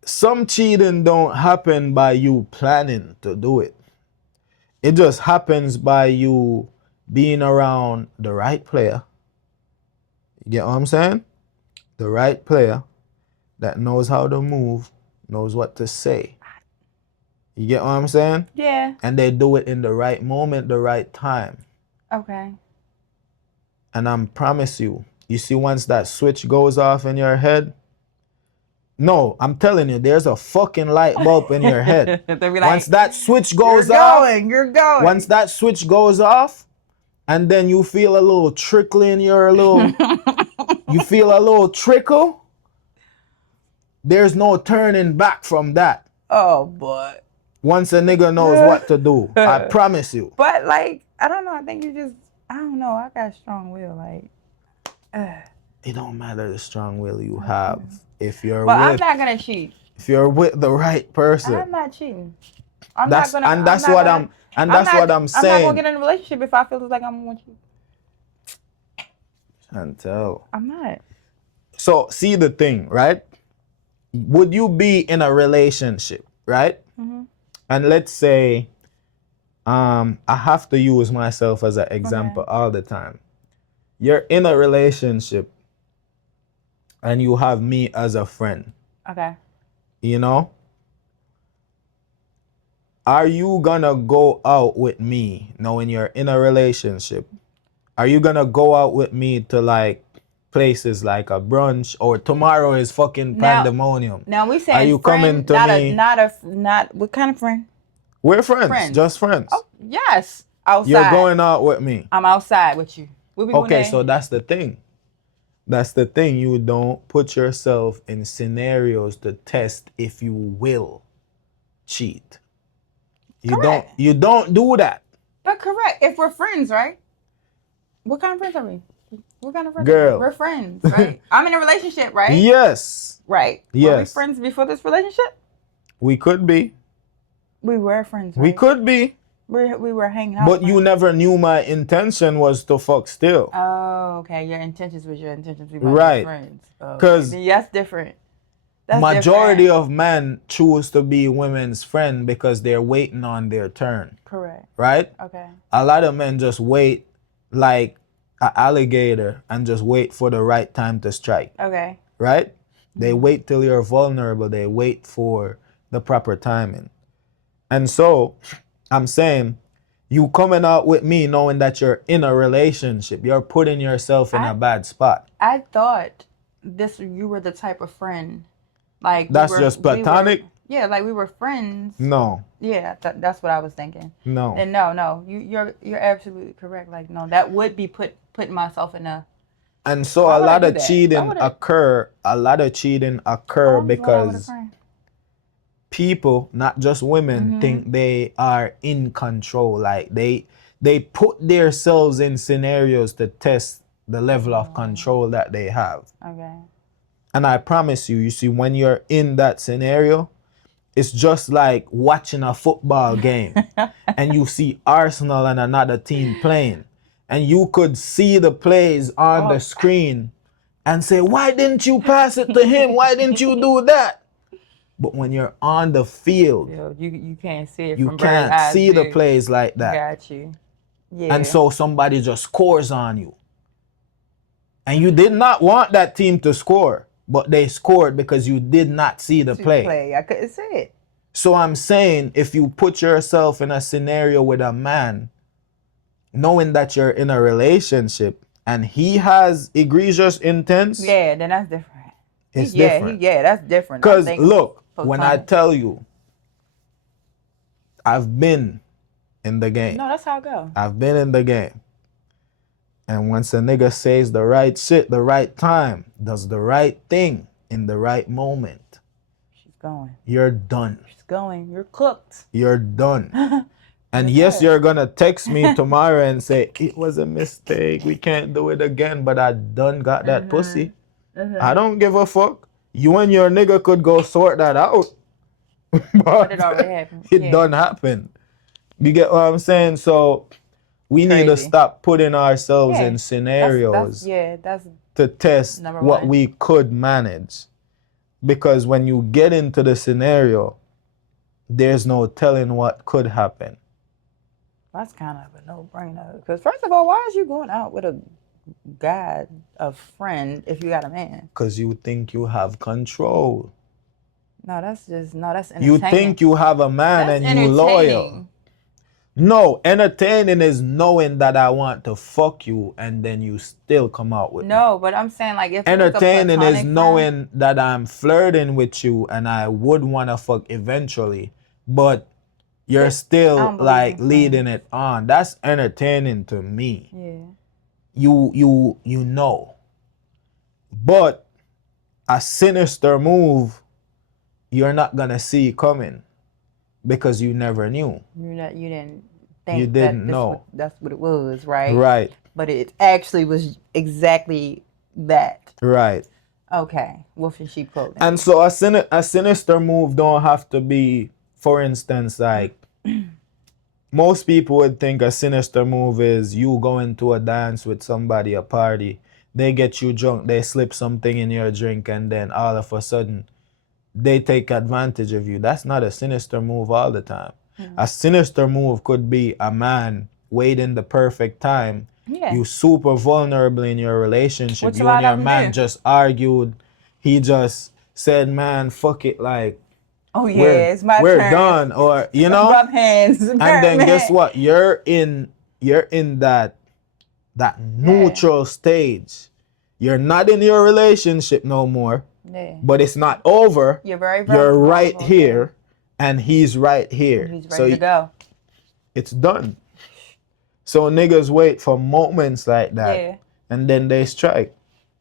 some cheating don't happen by you planning to do it. It just happens by you being around the right player. You get what I'm saying? The right player that knows how to move, knows what to say. You get what I'm saying? Yeah. And they do it in the right moment, the right time. Okay. And I promise you, see once that switch goes off in your head, no, I'm telling you, there's a fucking light bulb in your head. Like, once that switch goes off, you're going. Once that switch goes off, and then you feel a little trickle in your little, you feel a little trickle, there's no turning back from that. Oh, boy. Once a nigga knows what to do, I promise you. But, like, I don't know, I think I don't know, I got strong will, like. It don't matter the strong will you have. If you're I'm not gonna cheat. If you're with the right person. I'm not cheating. That's what I'm saying. I'm not gonna get in a relationship if I feel like I'm gonna cheat. Chantel. I'm not. So see the thing, right? Would you be in a relationship, right? And let's say, I have to use myself as an example all the time. You're in a relationship and you have me as a friend. Okay. Are you gonna go out with me now when you're in a relationship? Are you gonna go out with me to like places like a brunch, or tomorrow is fucking pandemonium. Now we saying are you coming friend, to me? not what kind of friend? We're friends, just friends. Oh yes, outside. You're going out with me. I'm outside with you. Okay, so that's the thing. That's the thing. You don't put yourself in scenarios to test if you will cheat. Correct. You don't do that. But correct. If we're friends, right? What kind of friends are we? What kind of friends? Girl. We're friends, right? I'm in a relationship, right? Yes. Right. Yes. Were we friends before this relationship? We could be. We were friends, right? We could be. We were hanging out. But you never knew my intention was to fuck still. Oh, okay. Your intentions was your intentions. We might be friends. Because that's different. That's majority different. of men choose to be women's friend because they're waiting on their turn. Correct. Right? Okay. A lot of men just wait like an alligator and just wait for the right time to strike. Okay. Right? They wait till you're vulnerable. They wait for the proper timing. And so, I'm saying, you coming out with me knowing that you're in a relationship, you're putting yourself in a bad spot. I thought you were the type of friend, like that's just platonic. Like we were friends. No. Yeah, that's what I was thinking. No. And no, you're absolutely correct. Like no, that would be putting myself in a. And so a lot of cheating occur. A lot of cheating occur because people, not just women, think they are in control. Like they put themselves in scenarios to test the level of control that they have. Okay. And I promise you see, when you're in that scenario, it's just like watching a football game and you see Arsenal and another team playing, and you could see the plays on the screen and say, why didn't you pass it to him? Why didn't you do that? But when you're on the field, you can't see it. You can't see the plays like that. Got you. Yeah. And so somebody just scores on you. And you did not want that team to score, but they scored because you did not see the play. I couldn't see it. So I'm saying, if you put yourself in a scenario with a man, knowing that you're in a relationship and he has egregious intents, then that's different. It's different. That's different. Because look, when I tell you, I've been in the game. No, that's how it goes. I've been in the game. And once a nigga says the right shit, the right time, does the right thing in the right moment, she's going. You're done. She's going. You're cooked. You're done. And yes, you're gonna text me tomorrow and say, it was a mistake, we can't do it again, but I done got that pussy. I don't give a fuck. You and your nigga could go sort that out. But it already happened. It done happen. You get what I'm saying? So we need to stop putting ourselves in scenarios to test what we could manage. Because when you get into the scenario, there's no telling what could happen. That's kind of a no-brainer. Because first of all, why is you going out with a guy, a friend, if you got a man? Because you think you have control. No, that's entertaining. You think you have a man and you loyal. No, entertaining is knowing that I want to fuck you and then you still come out with me. No, but I'm saying like if entertaining is knowing that I'm flirting with you and I would want to fuck eventually, but you're still like leading it on. That's entertaining to me. Yeah. You know. But a sinister move, you're not gonna see coming because you never knew. You didn't think you didn't know. That's what it was, right? Right. But it actually was exactly that. Right. Okay. Wolf in sheep clothing. And so a sinister move don't have to be, for instance, like most people would think a sinister move is you going to a dance with somebody, a party, they get you drunk, they slip something in your drink, and then all of a sudden they take advantage of you. That's not a sinister move all the time. A sinister move could be a man waiting the perfect time. Yeah. You super vulnerable in your relationship. You and your man just argued. He just said, man, fuck it, like, oh yeah, it's my turn. We're done, or you know. Rub hands. And then guess what? You're in that neutral stage. You're not in your relationship no more, but it's not over. You're very You're right here, and he's right here. He's ready to go. It's done. So niggas wait for moments like that, and then they strike,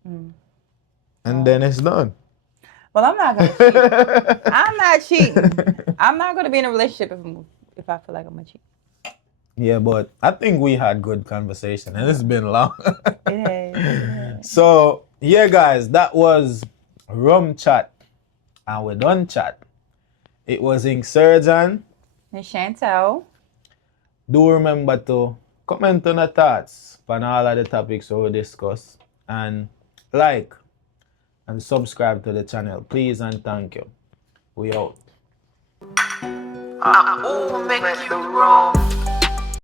and then it's done. Well, I'm not gonna cheat. I'm not cheating. I'm not gonna be in a relationship if I feel like I'm gonna cheat. Yeah, but I think we had good conversation, and it's been long. It has. So yeah, guys, that was Rum Chat, and we done chat. It was Insurgent and Chantel. Do remember to comment on the thoughts on all of the topics we discuss, and like and subscribe to the channel, please and thank you. We out. I will make you wrong.